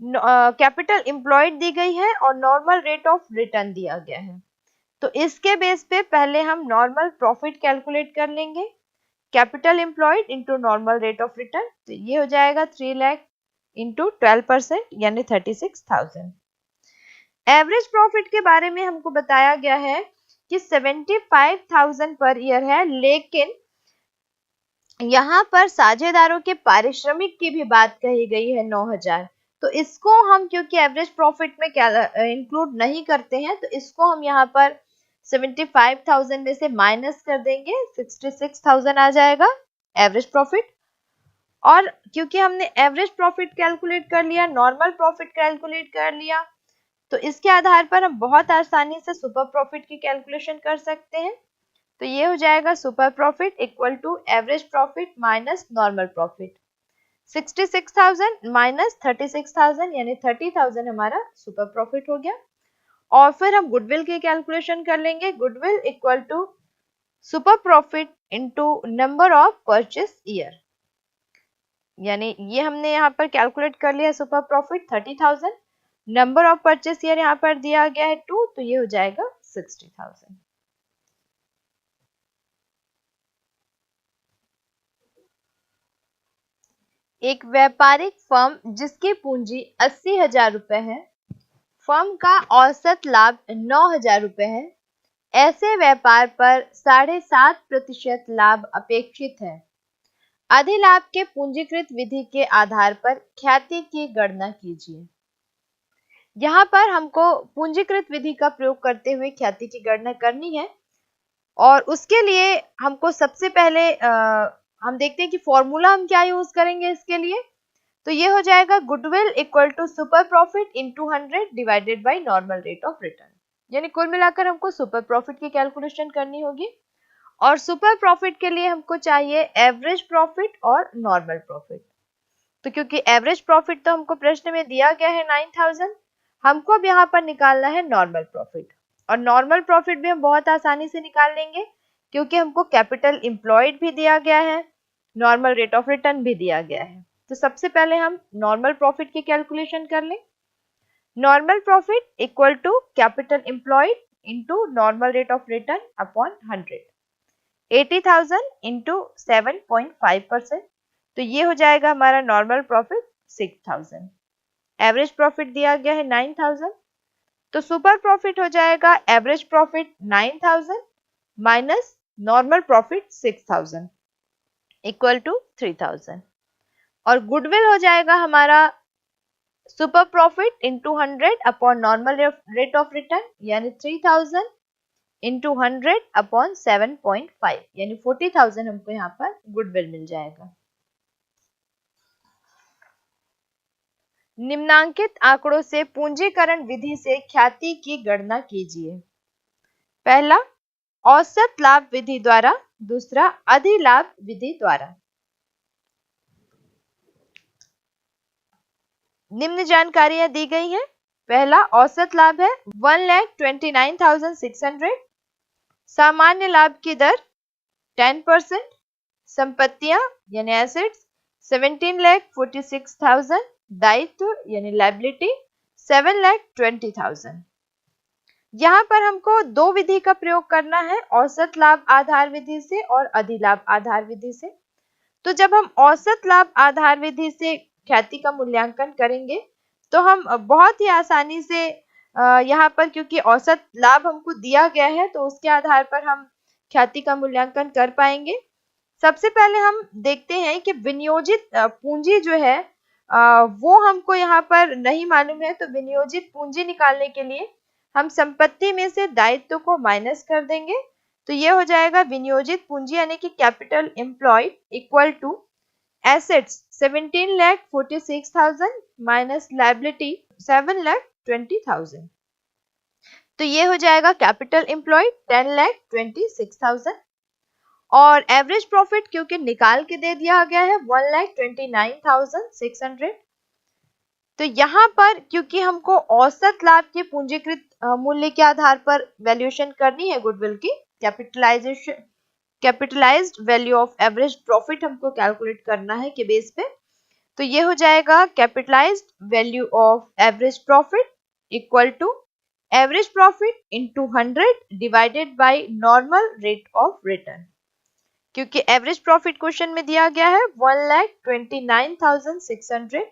कैपिटल एम्प्लॉयड दी गई है और नॉर्मल रेट ऑफ रिटर्न दिया गया है। तो इसके बेस पे पहले हम नॉर्मल प्रॉफिट कैलकुलेट कर लेंगे, capital employed into normal rate of return, तो ये हो जाएगा 3 लाख इंटू 12% यानी 36,000। एवरेज प्रॉफिट के बारे में हमको बताया गया है कि 75,000 पर ईयर है, लेकिन यहाँ पर साझेदारों के पारिश्रमिक की भी बात कही गई है 9,000, तो इसको हम क्योंकि एवरेज प्रॉफिट में इंक्लूड नहीं करते हैं, तो इसको हम यहाँ पर 75,000 में से माइनस कर देंगे, 66,000 आ जाएगा एवरेज प्रॉफिट। और क्योंकि हमने एवरेज प्रॉफिट कैलकुलेट कर लिया, नॉर्मल प्रॉफिट कैलकुलेट कर लिया, तो इसके आधार पर हम बहुत आसानी से सुपर प्रॉफिट की कैलकुलेशन कर सकते हैं। तो ये हो जाएगा super profit equal to average profit minus normal profit. 66,000 minus 36,000 यानी 30,000 हमारा सुपर प्रॉफिट हो गया। और फिर हम गुडविल की कैलकुलेशन कर लेंगे, goodwill equal to super profit into number of purchase year, यानी ये हमने यहाँ पर कैलकुलेट कर लिया super profit 30,000, number of purchase year यहाँ पर दिया गया है 2, तो ये हो जाएगा 60,000। एक व्यापारिक फर्म जिसकी पूंजी 80,000 रुपए है, फर्म का औसत लाभ 9,000 रुपए है, ऐसे व्यापार पर 7.5% लाभ अपेक्षित है। अधिलाभ के पूंजीकृत विधि के आधार पर ख्याति की गणना कीजिए। यहाँ पर हमको पूंजीकृत विधि का प्रयोग करते हुए ख्याति की गणना करनी है, और उसके लिए हमको सबसे पहले हम देखते हैं कि फॉर्मूला हम क्या यूज करेंगे इसके लिए। तो ये हो जाएगा goodwill equal to super profit into 100 divided by normal rate of return, यानी कुल मिलाकर हमको सुपर प्रॉफिट की कैलकुलेशन करनी होगी। और सुपर प्रॉफिट के लिए हमको चाहिए एवरेज प्रॉफिट और नॉर्मल प्रॉफिट। तो क्योंकि एवरेज प्रॉफिट तो हमको प्रश्न में दिया गया है 9,000, हमको अब यहाँ पर निकालना है नॉर्मल प्रॉफिट, और नॉर्मल प्रॉफिट भी हम बहुत आसानी से निकाल लेंगे क्योंकि हमको कैपिटल एम्प्लॉयड भी दिया गया है, नॉर्मल रेट ऑफ रिटर्न भी दिया गया है। तो सबसे पहले हम नॉर्मल प्रॉफिट की कैलकुलेशन कर लें। Normal profit equal to capital employed into normal rate of return upon 100, 80,000 into 7.5%, तो ये हो जाएगा हमारा नॉर्मल प्रॉफिट 6,000। एवरेज प्रॉफिट दिया गया है 9,000, तो सुपर प्रॉफिट हो जाएगा average profit 9,000 minus normal profit 6,000 equal to 3,000, और गुडविल हो जाएगा हमारा super profit into 100 upon normal rate of return, यानी 3,000 इंटू 100 अपॉन 7.5, यानी 40,000 हमको यहाँ पर गुडविल मिल जाएगा। निम्नांकित आंकड़ों से पूंजीकरण विधि से ख्याति की गणना कीजिए। पहला, औसत लाभ विधि द्वारा, दूसरा अधिलाभ विधि द्वारा। निम्न जानकारियां दी गई हैं। पहला औसत लाभ है 1,29,600, सामान्य लाभ की दर 10%, संपत्तियां यानी एसेट्स 17,46,000, दायित्व यानी लायबिलिटी 7,20,000। यहाँ पर हमको दो विधि का प्रयोग करना है, औसत लाभ आधार विधि से और अधिलाभ आधार विधि से। तो जब हम औसत लाभ आधार विधि से ख्याति का मूल्यांकन करेंगे तो हम बहुत ही आसानी से यहाँ पर, क्योंकि औसत लाभ हमको दिया गया है, तो उसके आधार पर हम ख्याति का मूल्यांकन कर पाएंगे। सबसे पहले हम देखते हैं कि विनियोजित पूंजी जो है वो हमको यहाँ पर नहीं मालूम है, तो विनियोजित पूंजी निकालने के लिए हम संपत्ति में से दायित्व को माइनस कर देंगे। तो ये हो जाएगा विनियोजित पूंजी यानी कि capital employed equal to assets 17,46,000 minus liability 7,20,000। तो ये हो जाएगा कैपिटल एम्प्लॉयड 10,26,000 और एवरेज प्रॉफिट क्योंकि निकाल के दे दिया गया है 1,29,600। तो यहाँ पर क्योंकि हमको औसत लाभ के पूंजीकृत मूल्य के आधार पर वैल्यूएशन करनी है गुडविल की, capitalised value of average profit हमको कैलकुलेट करना है के बेस पे। तो ये हो जाएगा capitalised value of average profit equal to average profit into 100 divided by normal rate of return. क्योंकि एवरेज प्रॉफिट क्वेश्चन में दिया गया है 1,29,600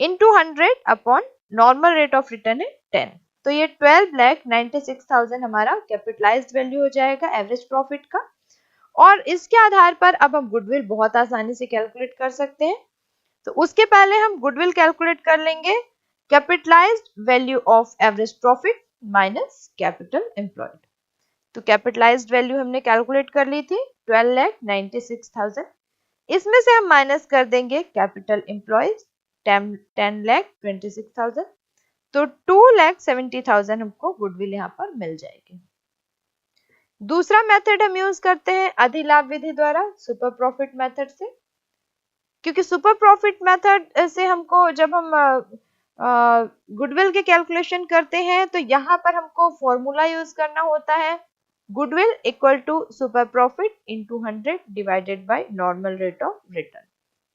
into 100 upon normal rate of return है 10। तो ये 12,96,000 हमारा कैपिटलाइज्ड वैल्यू हो जाएगा एवरेज प्रॉफिट का। और इसके आधार पर अब हम गुडविल बहुत आसानी से कैलकुलेट कर सकते हैं। तो उसके पहले हम गुडविल कैलकुलेट कर लेंगे capitalised value of average profit minus capital employed. तो कैपिटलाइज्ड वैल्यू हमने कैलकुलेट कर ली थी 12,96,000। इसमें से हम माइनस कर देंगे कैपिटल एम्प्लॉयज 10,26,000। तो 2,70,000 हमको गुडविल यहाँ पर मिल जाएगी। दूसरा मेथड हम यूज करते हैं अधिलाभ विधि द्वारा, सुपर प्रॉफिट मेथड से। क्योंकि सुपर प्रॉफिट मेथड से हमको जब हम गुडविल के कैलकुलेशन करते हैं तो यहाँ पर हमको फॉर्मूला यूज करना होता है goodwill equal to super profit into 100 divided by normal rate of return.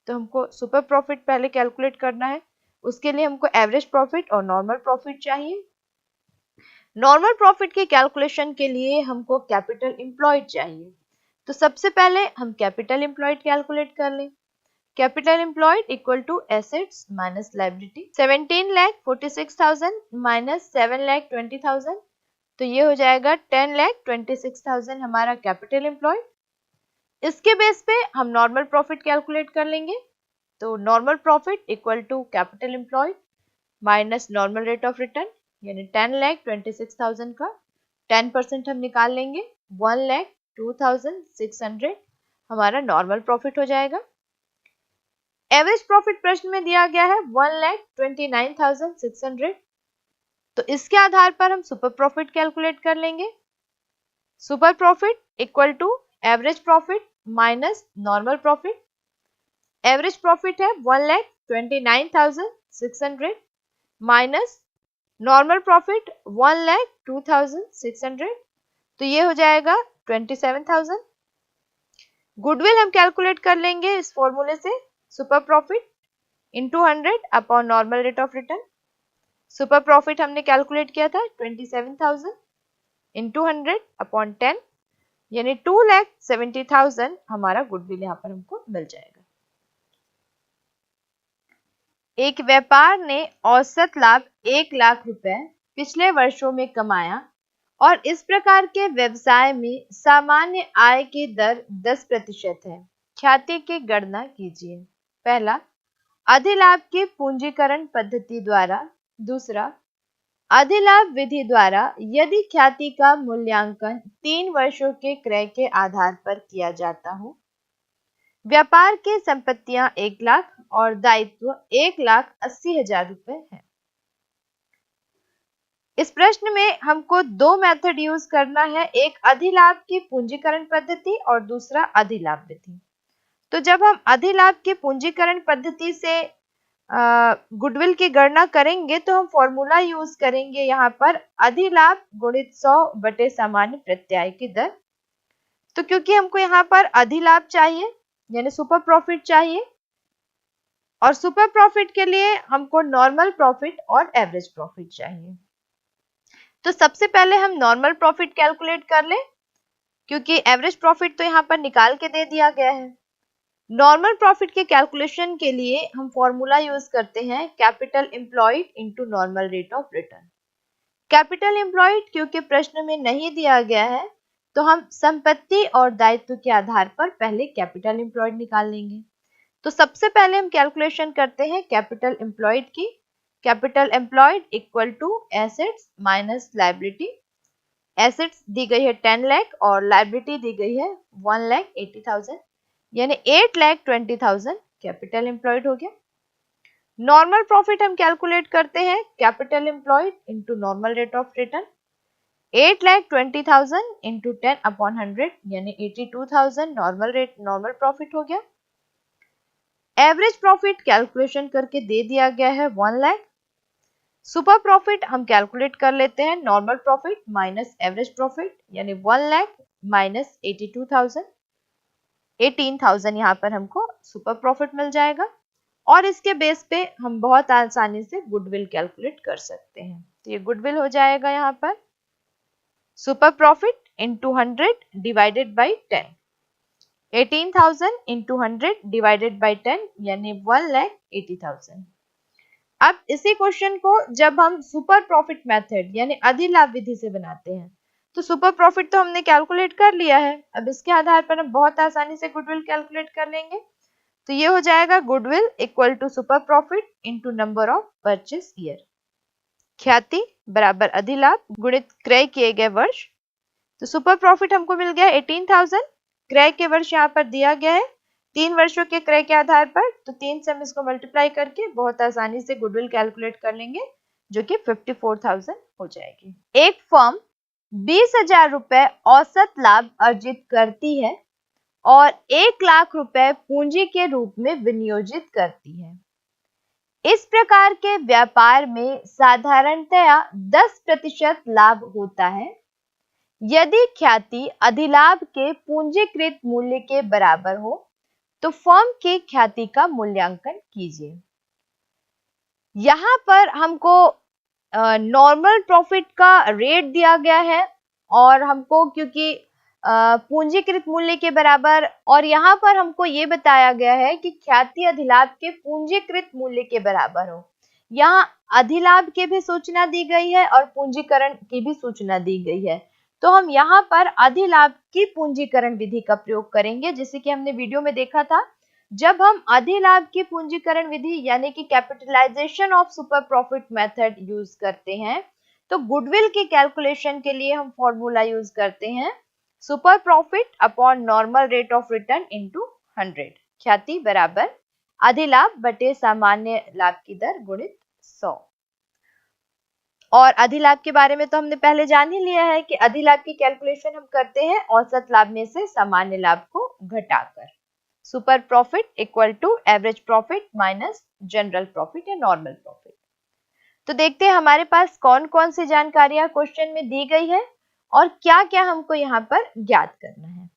तो हमको सुपर प्रॉफिट पहले कैलकुलेट करना है, उसके लिए हमको एवरेज प्रॉफिट और नॉर्मल प्रॉफिट चाहिए। नॉर्मल प्रॉफिट के कैलकुलेशन के लिए हमको कैपिटल एम्प्लॉयड चाहिए। तो सबसे पहले हम कैपिटल एम्प्लॉयड कैलकुलेट कर लें। Capital employed equal to assets minus liability 17,46,000 minus 7,20,000। तो ये हो जाएगा 10,26,000 हमारा कैपिटल एम्प्लॉयड। इसके बेस पे हम नॉर्मल प्रॉफिट कैलकुलेट कर लेंगे। तो normal profit equal to capital employed minus normal rate of return यानी 10,26,000 का 10% हम निकाल लेंगे 1,02,600 हमारा नॉर्मल प्रॉफिट हो जाएगा। एवरेज प्रॉफिट प्रश्न में दिया गया है 1,29,600। तो इसके आधार पर हम सुपर प्रॉफिट कैलकुलेट कर लेंगे। Super profit equal to average profit minus normal profit. Average profit है 1,29,600 माइनस नॉर्मल प्रॉफिट 1,02,600। तो ये हो जाएगा 27,000। गुडविल हम कैलकुलेट कर लेंगे इस फॉर्मूले से super profit into 100 upon normal rate of return. Super profit हमने कैलकुलेट किया था 27,000 इंटू 100 अपॉन 10 यानी 2,70,000 हमारा गुडविल यहाँ पर हमको मिल जाएगा। एक व्यापार ने औसत लाभ 1,00,000 रुपए पिछले वर्षों में कमाया और इस प्रकार के व्यवसाय में सामान्य आय की दर 10% है। ख्याति की गणना कीजिए। पहला, अधिलाभ की पूंजीकरण पद्धति द्वारा। दूसरा, अधिलाभ विधि द्वारा यदि ख्याति का मूल्यांकन 3 वर्षों के क्रय के आधार पर किया जाता हो। व्यापार की संपत्तियां 1,00,000 और दायित्व 1,80,000 रुपए है। इस प्रश्न में हमको दो मेथड यूज करना है, एक अधिलाभ की पूंजीकरण पद्धति और दूसरा अधिलाभ विधि। तो जब हम अधिलाभ की पूंजीकरण पद्धति से गुडविल की गणना करेंगे तो हम फॉर्मूला यूज करेंगे यहाँ पर अधिलाभ गुणित 100 बटे सामान्य प्रत्याय की दर। तो क्योंकि हमको यहाँ पर अधिलाभ चाहिए यानी सुपर प्रॉफिट चाहिए और सुपर प्रॉफिट के लिए हमको नॉर्मल प्रॉफिट और एवरेज प्रॉफिट चाहिए। तो सबसे पहले हम नॉर्मल प्रॉफिट कैलकुलेट कर लें, क्योंकि एवरेज प्रॉफिट तो यहाँ पर निकाल के दे दिया गया है। नॉर्मल प्रॉफिट के कैलकुलेशन के लिए हम फॉर्मूला यूज करते हैं capital employed into normal rate of return. Capital employed क्योंकि प्रश्न में नहीं दिया गया है, तो हम संपत्ति और दायित्व के आधार पर पहले कैपिटल एम्प्लॉयड निकाल लेंगे। तो सबसे पहले हम कैलकुलेशन करते हैं कैपिटल एम्प्लॉयड की। Capital employed equal to assets minus liability. Assets दी गई है 10 लाख और लायबिलिटी दी गई है 1,80,000, यानी 8,20,000 कैपिटल एम्प्लॉयड हो गया। नॉर्मल प्रॉफिट हम कैलकुलेट करते हैं capital employed into normal rate of return. 8,20,000 into 10/100 यानी 82,000 नॉर्मल प्रॉफिट हो गया। एवरेज प्रॉफिट कैलकुलेशन करके दे दिया गया है 1 लाख। सुपर प्रॉफिट हम कैलकुलेट कर लेते हैं normal profit minus average profit, यानी 1 लाख माइनस 82,000, 18,000 यहाँ पर हमको सुपर प्रॉफिट मिल जाएगा। और इसके बेस पे हम बहुत आसानी से गुडविल कैलकुलेट कर सकते हैं। तो ये गुडविल हो जाएगा यहाँ पर super profit into 100 divided by 10, 18,000 into 100 divided by 10 यानी 1,80,000। अब इसी क्वेश्चन को जब हम सुपर प्रॉफिट मेथड यानी अधिलाभ विधि से बनाते हैं, तो सुपर प्रॉफिट तो हमने कैलकुलेट कर लिया है। अब इसके आधार पर हम बहुत आसानी से गुडविल कैलकुलेट कर लेंगे। तो ये हो जाएगा goodwill equal to super profit into number of purchase year. ख्याति बराबर अधिलाभ गुणित क्रय किए गए वर्ष। तो सुपर प्रॉफिट हमको मिल गया 18,000, क्रय के वर्ष यहाँ पर दिया गया है 3 वर्षों के क्रय के आधार पर, तो 3 से हम इसको मल्टीप्लाई करके बहुत आसानी से गुडविल कैलकुलेट कर लेंगे, जो कि 54,000 हो जाएगी। एक फर्म 20,000 रुपए औसत लाभ अर्जित करती है और 1 लाख रुपए पूंजी के रूप में विनियोजित करती है। इस प्रकार के व्यापार में साधारणतया 10% लाभ होता है। यदि ख्याति अधिलाभ के पूंजीकृत मूल्य के बराबर हो तो फर्म की ख्याति का मूल्यांकन कीजिए। यहाँ पर हमको नॉर्मल प्रॉफिट का रेट दिया गया है और हमको क्योंकि पूंजीकृत मूल्य के बराबर, और यहाँ पर हमको ये बताया गया है कि ख्याति अधिलाभ के पूंजीकृत मूल्य के बराबर हो। यहाँ अधिलाभ की भी सूचना दी गई है और पूंजीकरण की भी सूचना दी गई है। तो हम यहाँ पर अधिलाभ की पूंजीकरण विधि का प्रयोग करेंगे, जैसे कि हमने वीडियो में देखा था। जब हम अधिलाभ की पूंजीकरण विधि यानी कि capitalisation of super profit method use करते हैं, तो गुडविल के कैलकुलेशन के लिए हम फॉर्मूला यूज करते हैं super profit upon normal rate of return into 100। ख्याति बराबर अधिलाभ बटे सामान्य लाभ की दर गुणित 100। और अधिलाभ के बारे में तो हमने पहले जान ही लिया है कि अधिलाभ की कैलकुलेशन हम करते हैं औसत लाभ में से सामान्य लाभ को घटाकर। Super profit equal to average profit minus general profit या नॉर्मल प्रॉफिट। तो देखते हैं हमारे पास कौन कौन सी जानकारियां क्वेश्चन में दी गई है और क्या क्या हमको यहाँ पर ज्ञात करना है।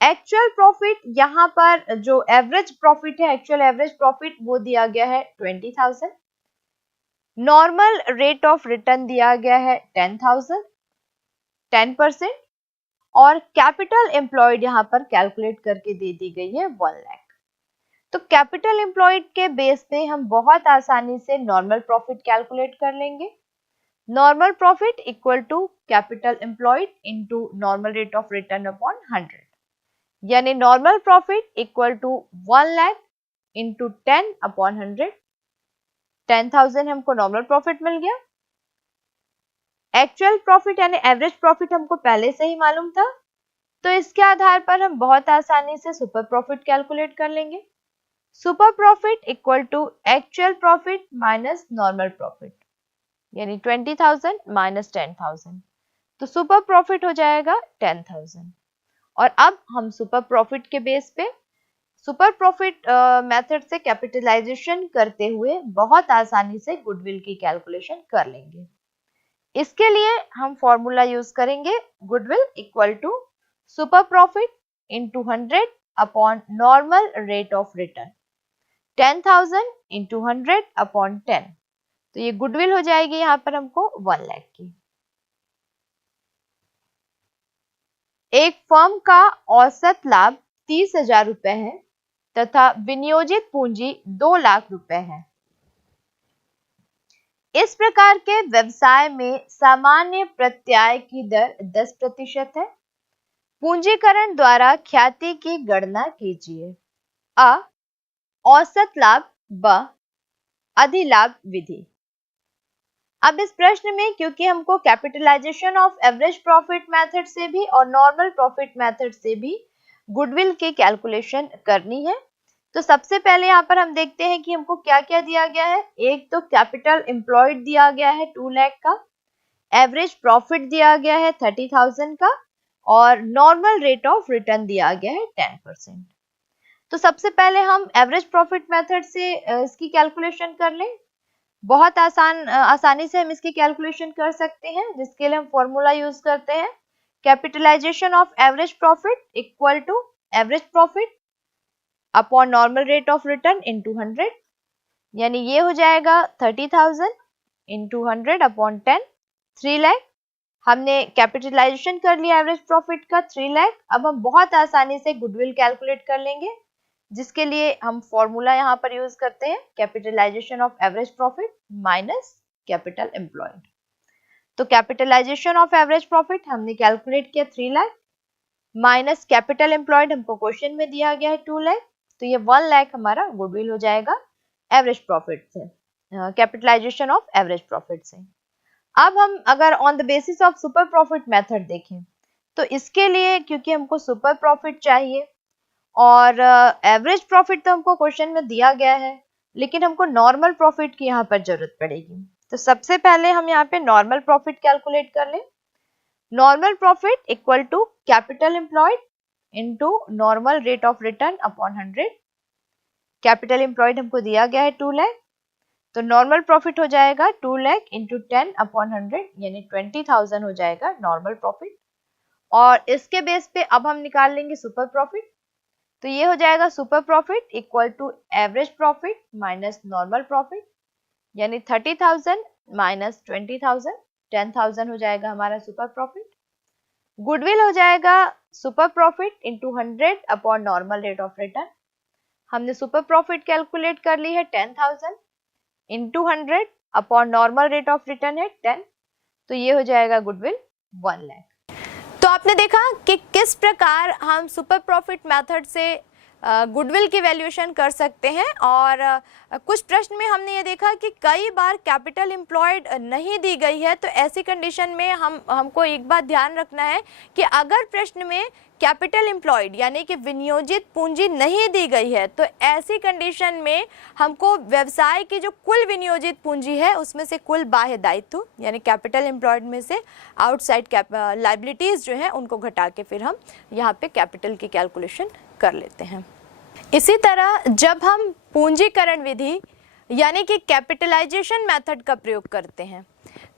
एक्चुअल प्रॉफिट, यहाँ पर जो एवरेज प्रॉफिट है, एक्चुअल एवरेज प्रॉफिट वो दिया गया है 20,000। नॉर्मल रेट ऑफ रिटर्न दिया गया है 10,000, 10%। और कैपिटल एम्प्लॉयड यहाँ पर कैलकुलेट करके दे दी गई है 1 लाख। तो कैपिटल एम्प्लॉयड के बेस पे हम बहुत आसानी से नॉर्मल प्रॉफिट कैलकुलेट कर लेंगे। Normal profit equal to capital employed into normal rate of return upon 100, यानी normal profit equal to 1 lakh into 10 upon 100। 10,000 हमको नॉर्मल प्रॉफिट मिल गया। एक्चुअल प्रॉफिट यानी एवरेज प्रॉफिट हमको पहले से ही मालूम था, तो इसके आधार पर हम बहुत आसानी से सुपर प्रॉफिट कैलकुलेट कर लेंगे। Super profit equal to actual profit minus normal profit, यानी 20,000 माइनस 10,000, तो सुपर प्रॉफिट हो जाएगा 10,000। और अब हम सुपर प्रॉफिट के बेस पे सुपर प्रॉफिट मेथड से कैपिटलाइजेशन करते हुए बहुत आसानी से गुडविल की कैलकुलेशन कर लेंगे। इसके लिए हम फॉर्मूला यूज करेंगे goodwill equal to super profit into 100 upon normal rate of return. 10,000 into 100 upon 10, तो ये गुडविल हो जाएगी यहाँ पर हमको 1 लाख की। एक फर्म का औसत लाभ 30,000 रुपए है तथा विनियोजित पूंजी 2 लाख रुपए है। इस प्रकार के व्यवसाय में सामान्य प्रत्याय की दर 10% है। पूंजीकरण द्वारा ख्याति की गणना कीजिए। अ, औसत लाभ, ब, अधिलाभ विधि। अब इस प्रश्न में क्योंकि हमको capitalisation of average profit method से भी और नॉर्मल प्रॉफिट मेथड से भी गुडविल की कैलकुलेशन करनी है, तो सबसे पहले यहाँ पर हम देखते हैं कि हमको क्या क्या दिया गया है। एक तो कैपिटल एम्प्लॉयड दिया गया है 2 लाख का, एवरेज प्रॉफिट दिया गया है 30,000 का और नॉर्मल रेट ऑफ रिटर्न दिया गया है 10%। तो सबसे पहले हम एवरेज प्रॉफिट मेथड से इसकी कैलकुलेशन कर लें। बहुत आसानी से हम इसकी कैलकुलेशन कर सकते हैं, जिसके लिए हम फॉर्मूला यूज करते हैं capitalisation of average profit equal to average profit upon normal rate of return into 100, यानी ये हो जाएगा 30,000 इंटू 100 अपॉन 10, 3 लाख। हमने कैपिटलाइजेशन कर लिया एवरेज प्रॉफिट का 3 लाख। अब हम बहुत आसानी से गुडविल कैलकुलेट कर लेंगे, जिसके लिए हम फॉर्मूला यहाँ पर यूज करते हैं capitalisation of average profit minus capital employed. तो कैपिटलाइजेशन ऑफ एवरेज प्रॉफिट हमने कैलकुलेट किया 3 लाख माइनस कैपिटल एम्प्लॉयड हमको क्वेश्चन में दिया गया है 2 लाख, तो ये 1 लाख हमारा गुडविल हो जाएगा एवरेज प्रॉफिट से, कैपिटलाइजेशन ऑफ एवरेज प्रॉफिट से। अब हम अगर on the basis of super profit method देखें, तो इसके लिए क्योंकि हमको सुपर प्रॉफिट चाहिए और एवरेज प्रॉफिट तो हमको क्वेश्चन में दिया गया है, लेकिन हमको नॉर्मल प्रॉफिट की यहाँ पर जरूरत पड़ेगी। तो सबसे पहले हम यहाँ पे नॉर्मल प्रॉफिट कैलकुलेट कर लें। Normal profit equal to capital employed into normal rate of return upon 100। Capital employed हमको दिया गया है 2 लाख, तो नॉर्मल प्रॉफिट हो जाएगा 2 लाख इंटू 10 अपॉन 100, यानी 20,000 हो जाएगा नॉर्मल प्रॉफिट। और इसके बेस पे अब हम निकाल लेंगे सुपर प्रॉफिट, तो ये हो जाएगा super profit equal to average profit minus normal profit, यानी 30,000 माइनस 20,000, 10,000 हो जाएगा हमारा सुपर प्रॉफिट। गुडविल हो जाएगा super profit into 100 upon normal rate of return. हमने सुपर प्रॉफिट कैलकुलेट कर ली है 10,000 into 100 upon normal rate of return है 10, तो ये हो जाएगा गुडविल 1 लाख। तो आपने देखा कि किस प्रकार हम सुपर प्रॉफिट मेथड से गुडविल की वैल्यूएशन कर सकते हैं। और कुछ प्रश्न में हमने ये देखा कि कई बार कैपिटल एम्प्लॉयड नहीं दी गई है, तो ऐसी कंडीशन में हमको एक बात ध्यान रखना है कि अगर प्रश्न में कैपिटल एम्प्लॉयड यानी कि विनियोजित पूंजी नहीं दी गई है, तो ऐसी कंडीशन में हमको व्यवसाय की जो कुल विनियोजित पूंजी है उसमें से कुल बाह्य दायित्व यानी कैपिटल एम्प्लॉयड में से आउटसाइड लायबिलिटीज जो है उनको घटा के फिर हम यहाँ पे कैपिटल की कैलकुलेशन कर लेते हैं। इसी तरह जब हम पूंजीकरण विधि यानी कि कैपिटलाइजेशन मेथड का प्रयोग करते हैं,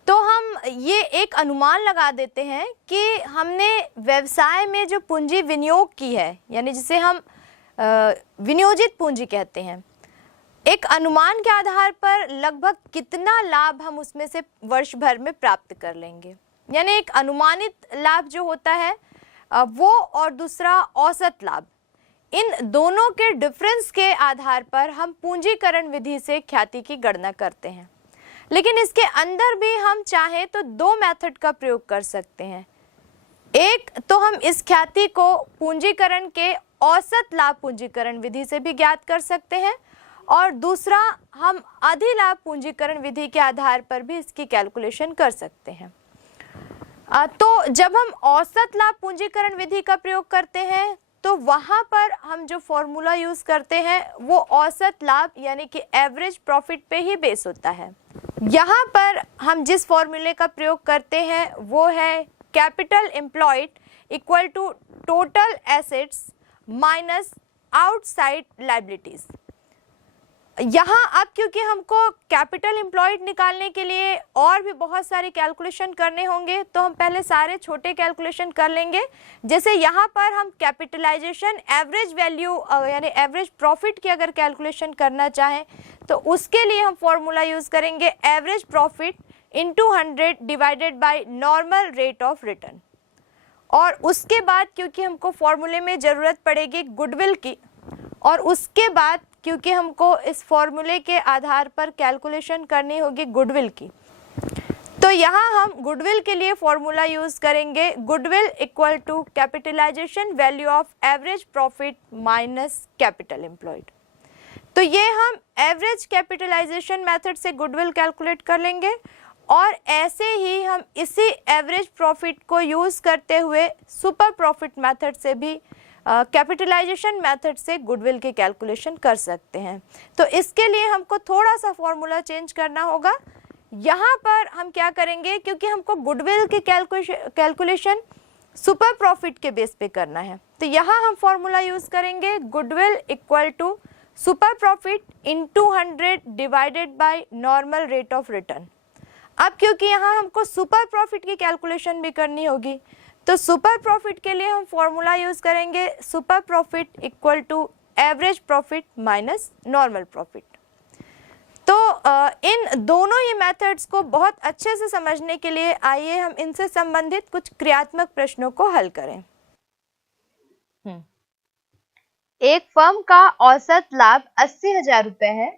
तो हम ये एक अनुमान लगा देते हैं कि हमने व्यवसाय में जो पूंजी विनियोग की है, यानी जिसे हम विनियोजित पूंजी कहते हैं, एक अनुमान के आधार पर लगभग कितना लाभ हम उसमें से वर्ष भर में प्राप्त कर लेंगे। यानी एक अनुमानित लाभ जो होता है वो और दूसरा औसत लाभ, इन दोनों के डिफरेंस के आधार पर हम पूंजीकरण विधि से ख्याति की गणना करते हैं। लेकिन इसके अंदर भी हम चाहें तो 2 मेथड का प्रयोग कर सकते हैं। एक तो हम इस ख्याति को पूंजीकरण के औसत लाभ पूंजीकरण विधि से भी ज्ञात कर सकते हैं, और दूसरा हम अधिलाभ पूंजीकरण विधि के आधार पर भी इसकी कैलकुलेशन कर सकते हैं। तो जब हम औसत लाभ पूंजीकरण विधि का प्रयोग करते हैं, तो वहाँ पर हम जो फॉर्मूला यूज करते हैं वो औसत लाभ यानी कि एवरेज प्रॉफिट पे ही बेस होता है। यहाँ पर हम जिस फॉर्मूले का प्रयोग करते हैं वो है capital employed equal to total assets minus outside liabilities. यहाँ अब क्योंकि हमको कैपिटल एम्प्लॉयड निकालने के लिए और भी बहुत सारे कैलकुलेशन करने होंगे, तो हम पहले सारे छोटे कैलकुलेशन कर लेंगे। जैसे यहाँ पर हम कैपिटलाइजेशन एवरेज वैल्यू यानी एवरेज प्रॉफिट की अगर कैलकुलेशन करना चाहें तो उसके लिए हम फॉर्मूला यूज़ करेंगे average profit into 100 divided by normal rate of return. और उसके बाद क्योंकि हमको फॉर्मूले में ज़रूरत पड़ेगी गुडविल की, और उसके बाद क्योंकि हमको इस फॉर्मूले के आधार पर कैलकुलेशन करनी होगी गुडविल की, तो यहाँ हम गुडविल के लिए फॉर्मूला यूज़ करेंगे goodwill equal to capitalisation value of average profit minus capital employed. तो ये हम एवरेज कैपिटलाइजेशन मेथड से गुडविल कैलकुलेट कर लेंगे, और ऐसे ही हम इसी एवरेज प्रॉफिट को यूज़ करते हुए सुपर प्रॉफिट मेथड से भी कैपिटलाइजेशन मेथड से गुडविल की कैलकुलेशन कर सकते हैं। तो इसके लिए हमको थोड़ा सा फॉर्मूला चेंज करना होगा। यहाँ पर हम क्या करेंगे, क्योंकि हमको गुडविल की कैलकुलेशन सुपर प्रॉफिट के बेस पे करना है, तो यहाँ हम फॉर्मूला यूज़ करेंगे goodwill equal to super profit into 100 divided by normal rate of return. अब क्योंकि यहाँ हमको सुपर प्रॉफिट की कैलकुलेशन भी करनी होगी, तो सुपर प्रॉफिट के लिए हम फॉर्मूला यूज़ करेंगे super profit equal to average profit minus normal profit. तो इन दोनों ही मेथड्स को बहुत अच्छे से समझने के लिए आइए हम इनसे संबंधित कुछ क्रियात्मक प्रश्नों को हल करें। एक फर्म का औसत लाभ 80,000 रुपए है।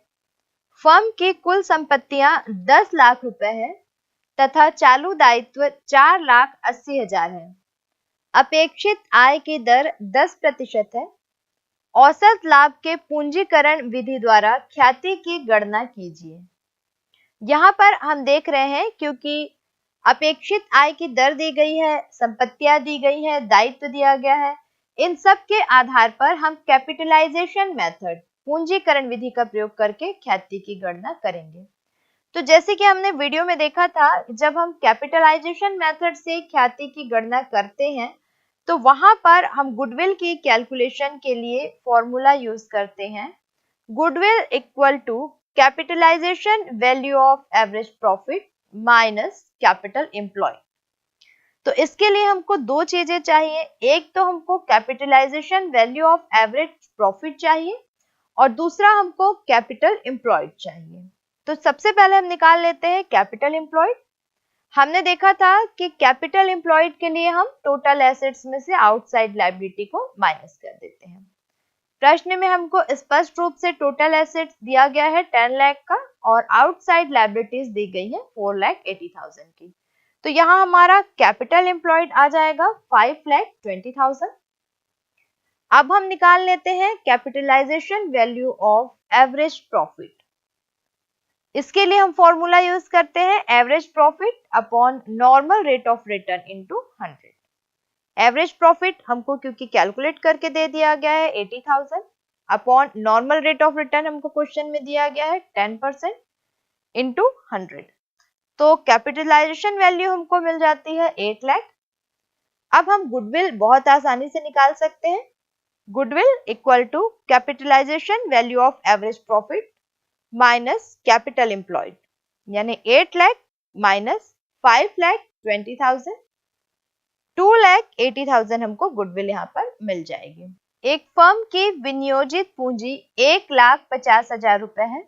फर्म की कुल संपत्तियां 10 लाख रुपए है तथा चालू दायित्व 4,80,000 है। अपेक्षित आय की दर 10% है। औसत लाभ के पूंजीकरण विधि द्वारा ख्याति की गणना कीजिए। यहाँ पर हम देख रहे हैं क्योंकि अपेक्षित आय की दर दी गई है, संपत्तियां दी गई है, दायित्व दिया गया है, इन सब के आधार पर हम कैपिटलाइजेशन मेथड पूंजीकरण विधि का प्रयोग करके ख्याति की गणना करेंगे। तो जैसे कि हमने वीडियो में देखा था, जब हम कैपिटलाइजेशन मेथड से ख्याति की गणना करते हैं तो वहां पर हम गुडविल की कैलकुलेशन के लिए फॉर्मूला यूज करते हैं goodwill equal to capitalisation value of average profit minus capital employ. तो इसके लिए हमको दो चीजें चाहिए, एक तो हमको capitalisation value of average profit चाहिए और दूसरा हमको कैपिटल एम्प्लॉयड चाहिए। तो सबसे पहले हम निकाल लेते हैं कैपिटल एम्प्लॉयड। हमने देखा था कि कैपिटल एम्प्लॉयड के लिए हम टोटल एसेट्स में से आउटसाइड लायबिलिटी को माइनस कर देते हैं। प्रश्न में हमको स्पष्ट रूप से टोटल एसेट्स दिया गया है 10 लाख का और आउटसाइड लायबिलिटीज दी गई है 4,80,000 की। तो यहाँ हमारा कैपिटल एम्प्लॉयड आ जाएगा 5,20,000। अब हम निकाल लेते हैं capitalisation value of average profit. इसके लिए हम फॉर्मूला यूज करते हैं average profit upon normal rate of return into 100। Average profit हमको क्योंकि कैलकुलेट करके दे दिया गया है 80,000 upon normal rate of return हमको क्वेश्चन में दिया गया है 10% इनटू 100। तो कैपिटलाइजेशन वैल्यू हमको मिल जाती है 8 लाख। अब हम गुडविल बहुत आसानी से निकाल सकते हैं। Goodwill equal to capitalisation value of average profit minus capital employed, यानी 8 लाख माइनस 5,20,000, 2,80,000 हमको गुडविल यहाँ पर मिल जाएगी। एक फर्म की विनियोजित पूंजी 1,50,000 रुपए है।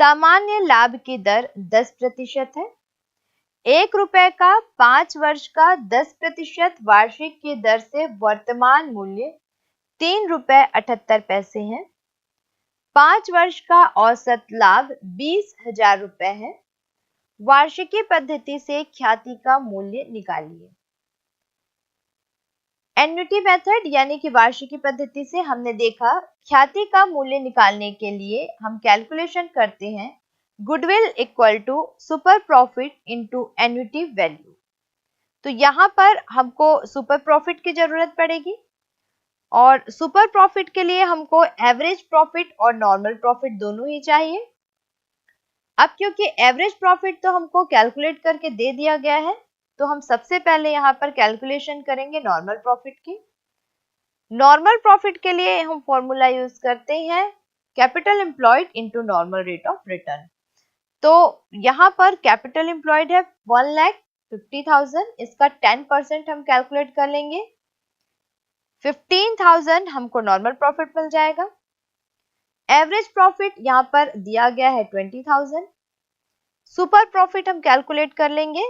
सामान्य लाभ की दर 10% है। 1 रुपए का 5 वर्ष का 10% वार्षिक की दर से वर्तमान मूल्य 3 रुपए 78 पैसे है। 5 वर्ष का औसत लाभ 20,000 रुपए है। वार्षिकी पद्धति से ख्याति का मूल्य निकालिए। एन्युटी मेथड यानी कि वार्षिकी पद्धति से हमने देखा ख्याति का मूल्य निकालने के लिए हम कैलकुलेशन करते हैं goodwill equal to super profit into annuity value. तो यहाँ पर हमको सुपर प्रॉफिट की जरूरत पड़ेगी और सुपर प्रॉफिट के लिए हमको एवरेज प्रॉफिट और नॉर्मल प्रॉफिट दोनों ही चाहिए। अब क्योंकि एवरेज प्रॉफिट तो हमको कैलकुलेट करके दे दिया गया है, तो हम सबसे पहले यहाँ पर कैलकुलेशन करेंगे नॉर्मल प्रॉफिट की। नॉर्मल प्रॉफिट के लिए हम फॉर्मूला यूज करते हैं capital employed into normal rate of return. तो यहाँ पर कैपिटल एम्प्लॉयड है 1,50,000, इसका 10% हम कैलकुलेट कर लेंगे। 15,000 हमको नॉर्मल प्रॉफिट मिल जाएगा। एवरेज प्रॉफिट यहाँ पर दिया गया है 20,000। सुपर प्रॉफिट हम कैलकुलेट कर लेंगे।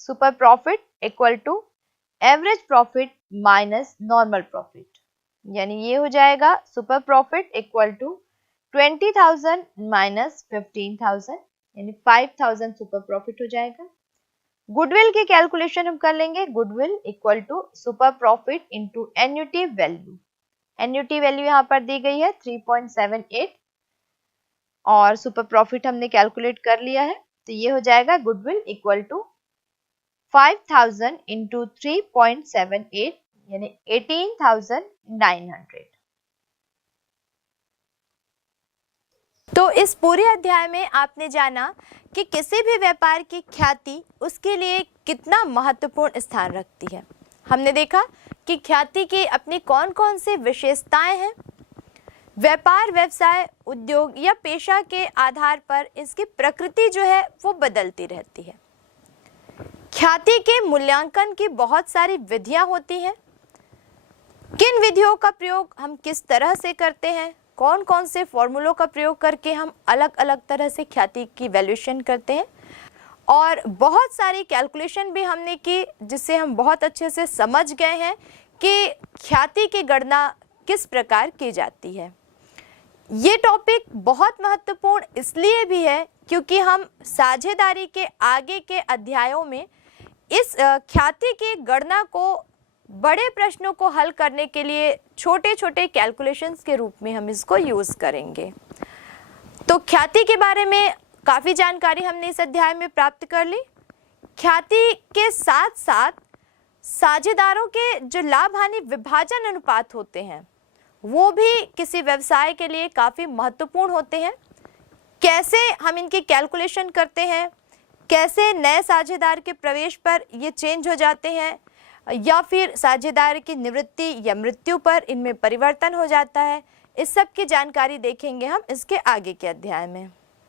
Super profit equal to average profit minus normal profit, यानी ये हो जाएगा super profit equal to 20,000 minus 15,000, यानी 5,000 सुपर प्रॉफिट हो जाएगा। गुडविल की कैलकुलेशन हम कर लेंगे। Goodwill equal to super profit into annuity value. Annuity value यहाँ पर दी गई है 3.78 और सुपर प्रॉफिट हमने कैलकुलेट कर लिया है, तो ये हो जाएगा गुडविल इक्वल टू 5,000 इंटू 3.78, यानी 18,900। तो इस पूरे अध्याय में आपने जाना कि किसी भी व्यापार की ख्याति उसके लिए कितना महत्वपूर्ण स्थान रखती है। हमने देखा कि ख्याति की अपनी कौन कौन सी विशेषताएं हैं। व्यापार, व्यवसाय, उद्योग या पेशा के आधार पर इसकी प्रकृति जो है वो बदलती रहती है। ख्याति के मूल्यांकन की बहुत सारी विधियां होती हैं। किन विधियों का प्रयोग हम किस तरह से करते हैं, कौन कौन से फॉर्मूलों का प्रयोग करके हम अलग अलग तरह से ख्याति की वैल्यूएशन करते हैं, और बहुत सारी कैलकुलेशन भी हमने की जिससे हम बहुत अच्छे से समझ गए हैं कि ख्याति की गणना किस प्रकार की जाती है। ये टॉपिक बहुत महत्वपूर्ण इसलिए भी है क्योंकि हम साझेदारी के आगे के अध्यायों में इस ख्याति की गणना को बड़े प्रश्नों को हल करने के लिए छोटे छोटे कैलकुलेशंस के रूप में हम इसको यूज़ करेंगे। तो ख्याति के बारे में काफ़ी जानकारी हमने इस अध्याय में प्राप्त कर ली। ख्याति के साथ साथ साझेदारों के जो लाभ हानि विभाजन अनुपात होते हैं वो भी किसी व्यवसाय के लिए काफ़ी महत्वपूर्ण होते हैं। कैसे हम इनकी कैलकुलेशन करते हैं, कैसे नए साझेदार के प्रवेश पर ये चेंज हो जाते हैं या फिर साझेदार की निवृत्ति या मृत्यु पर इनमें परिवर्तन हो जाता है, इस सब की जानकारी देखेंगे हम इसके आगे के अध्याय में।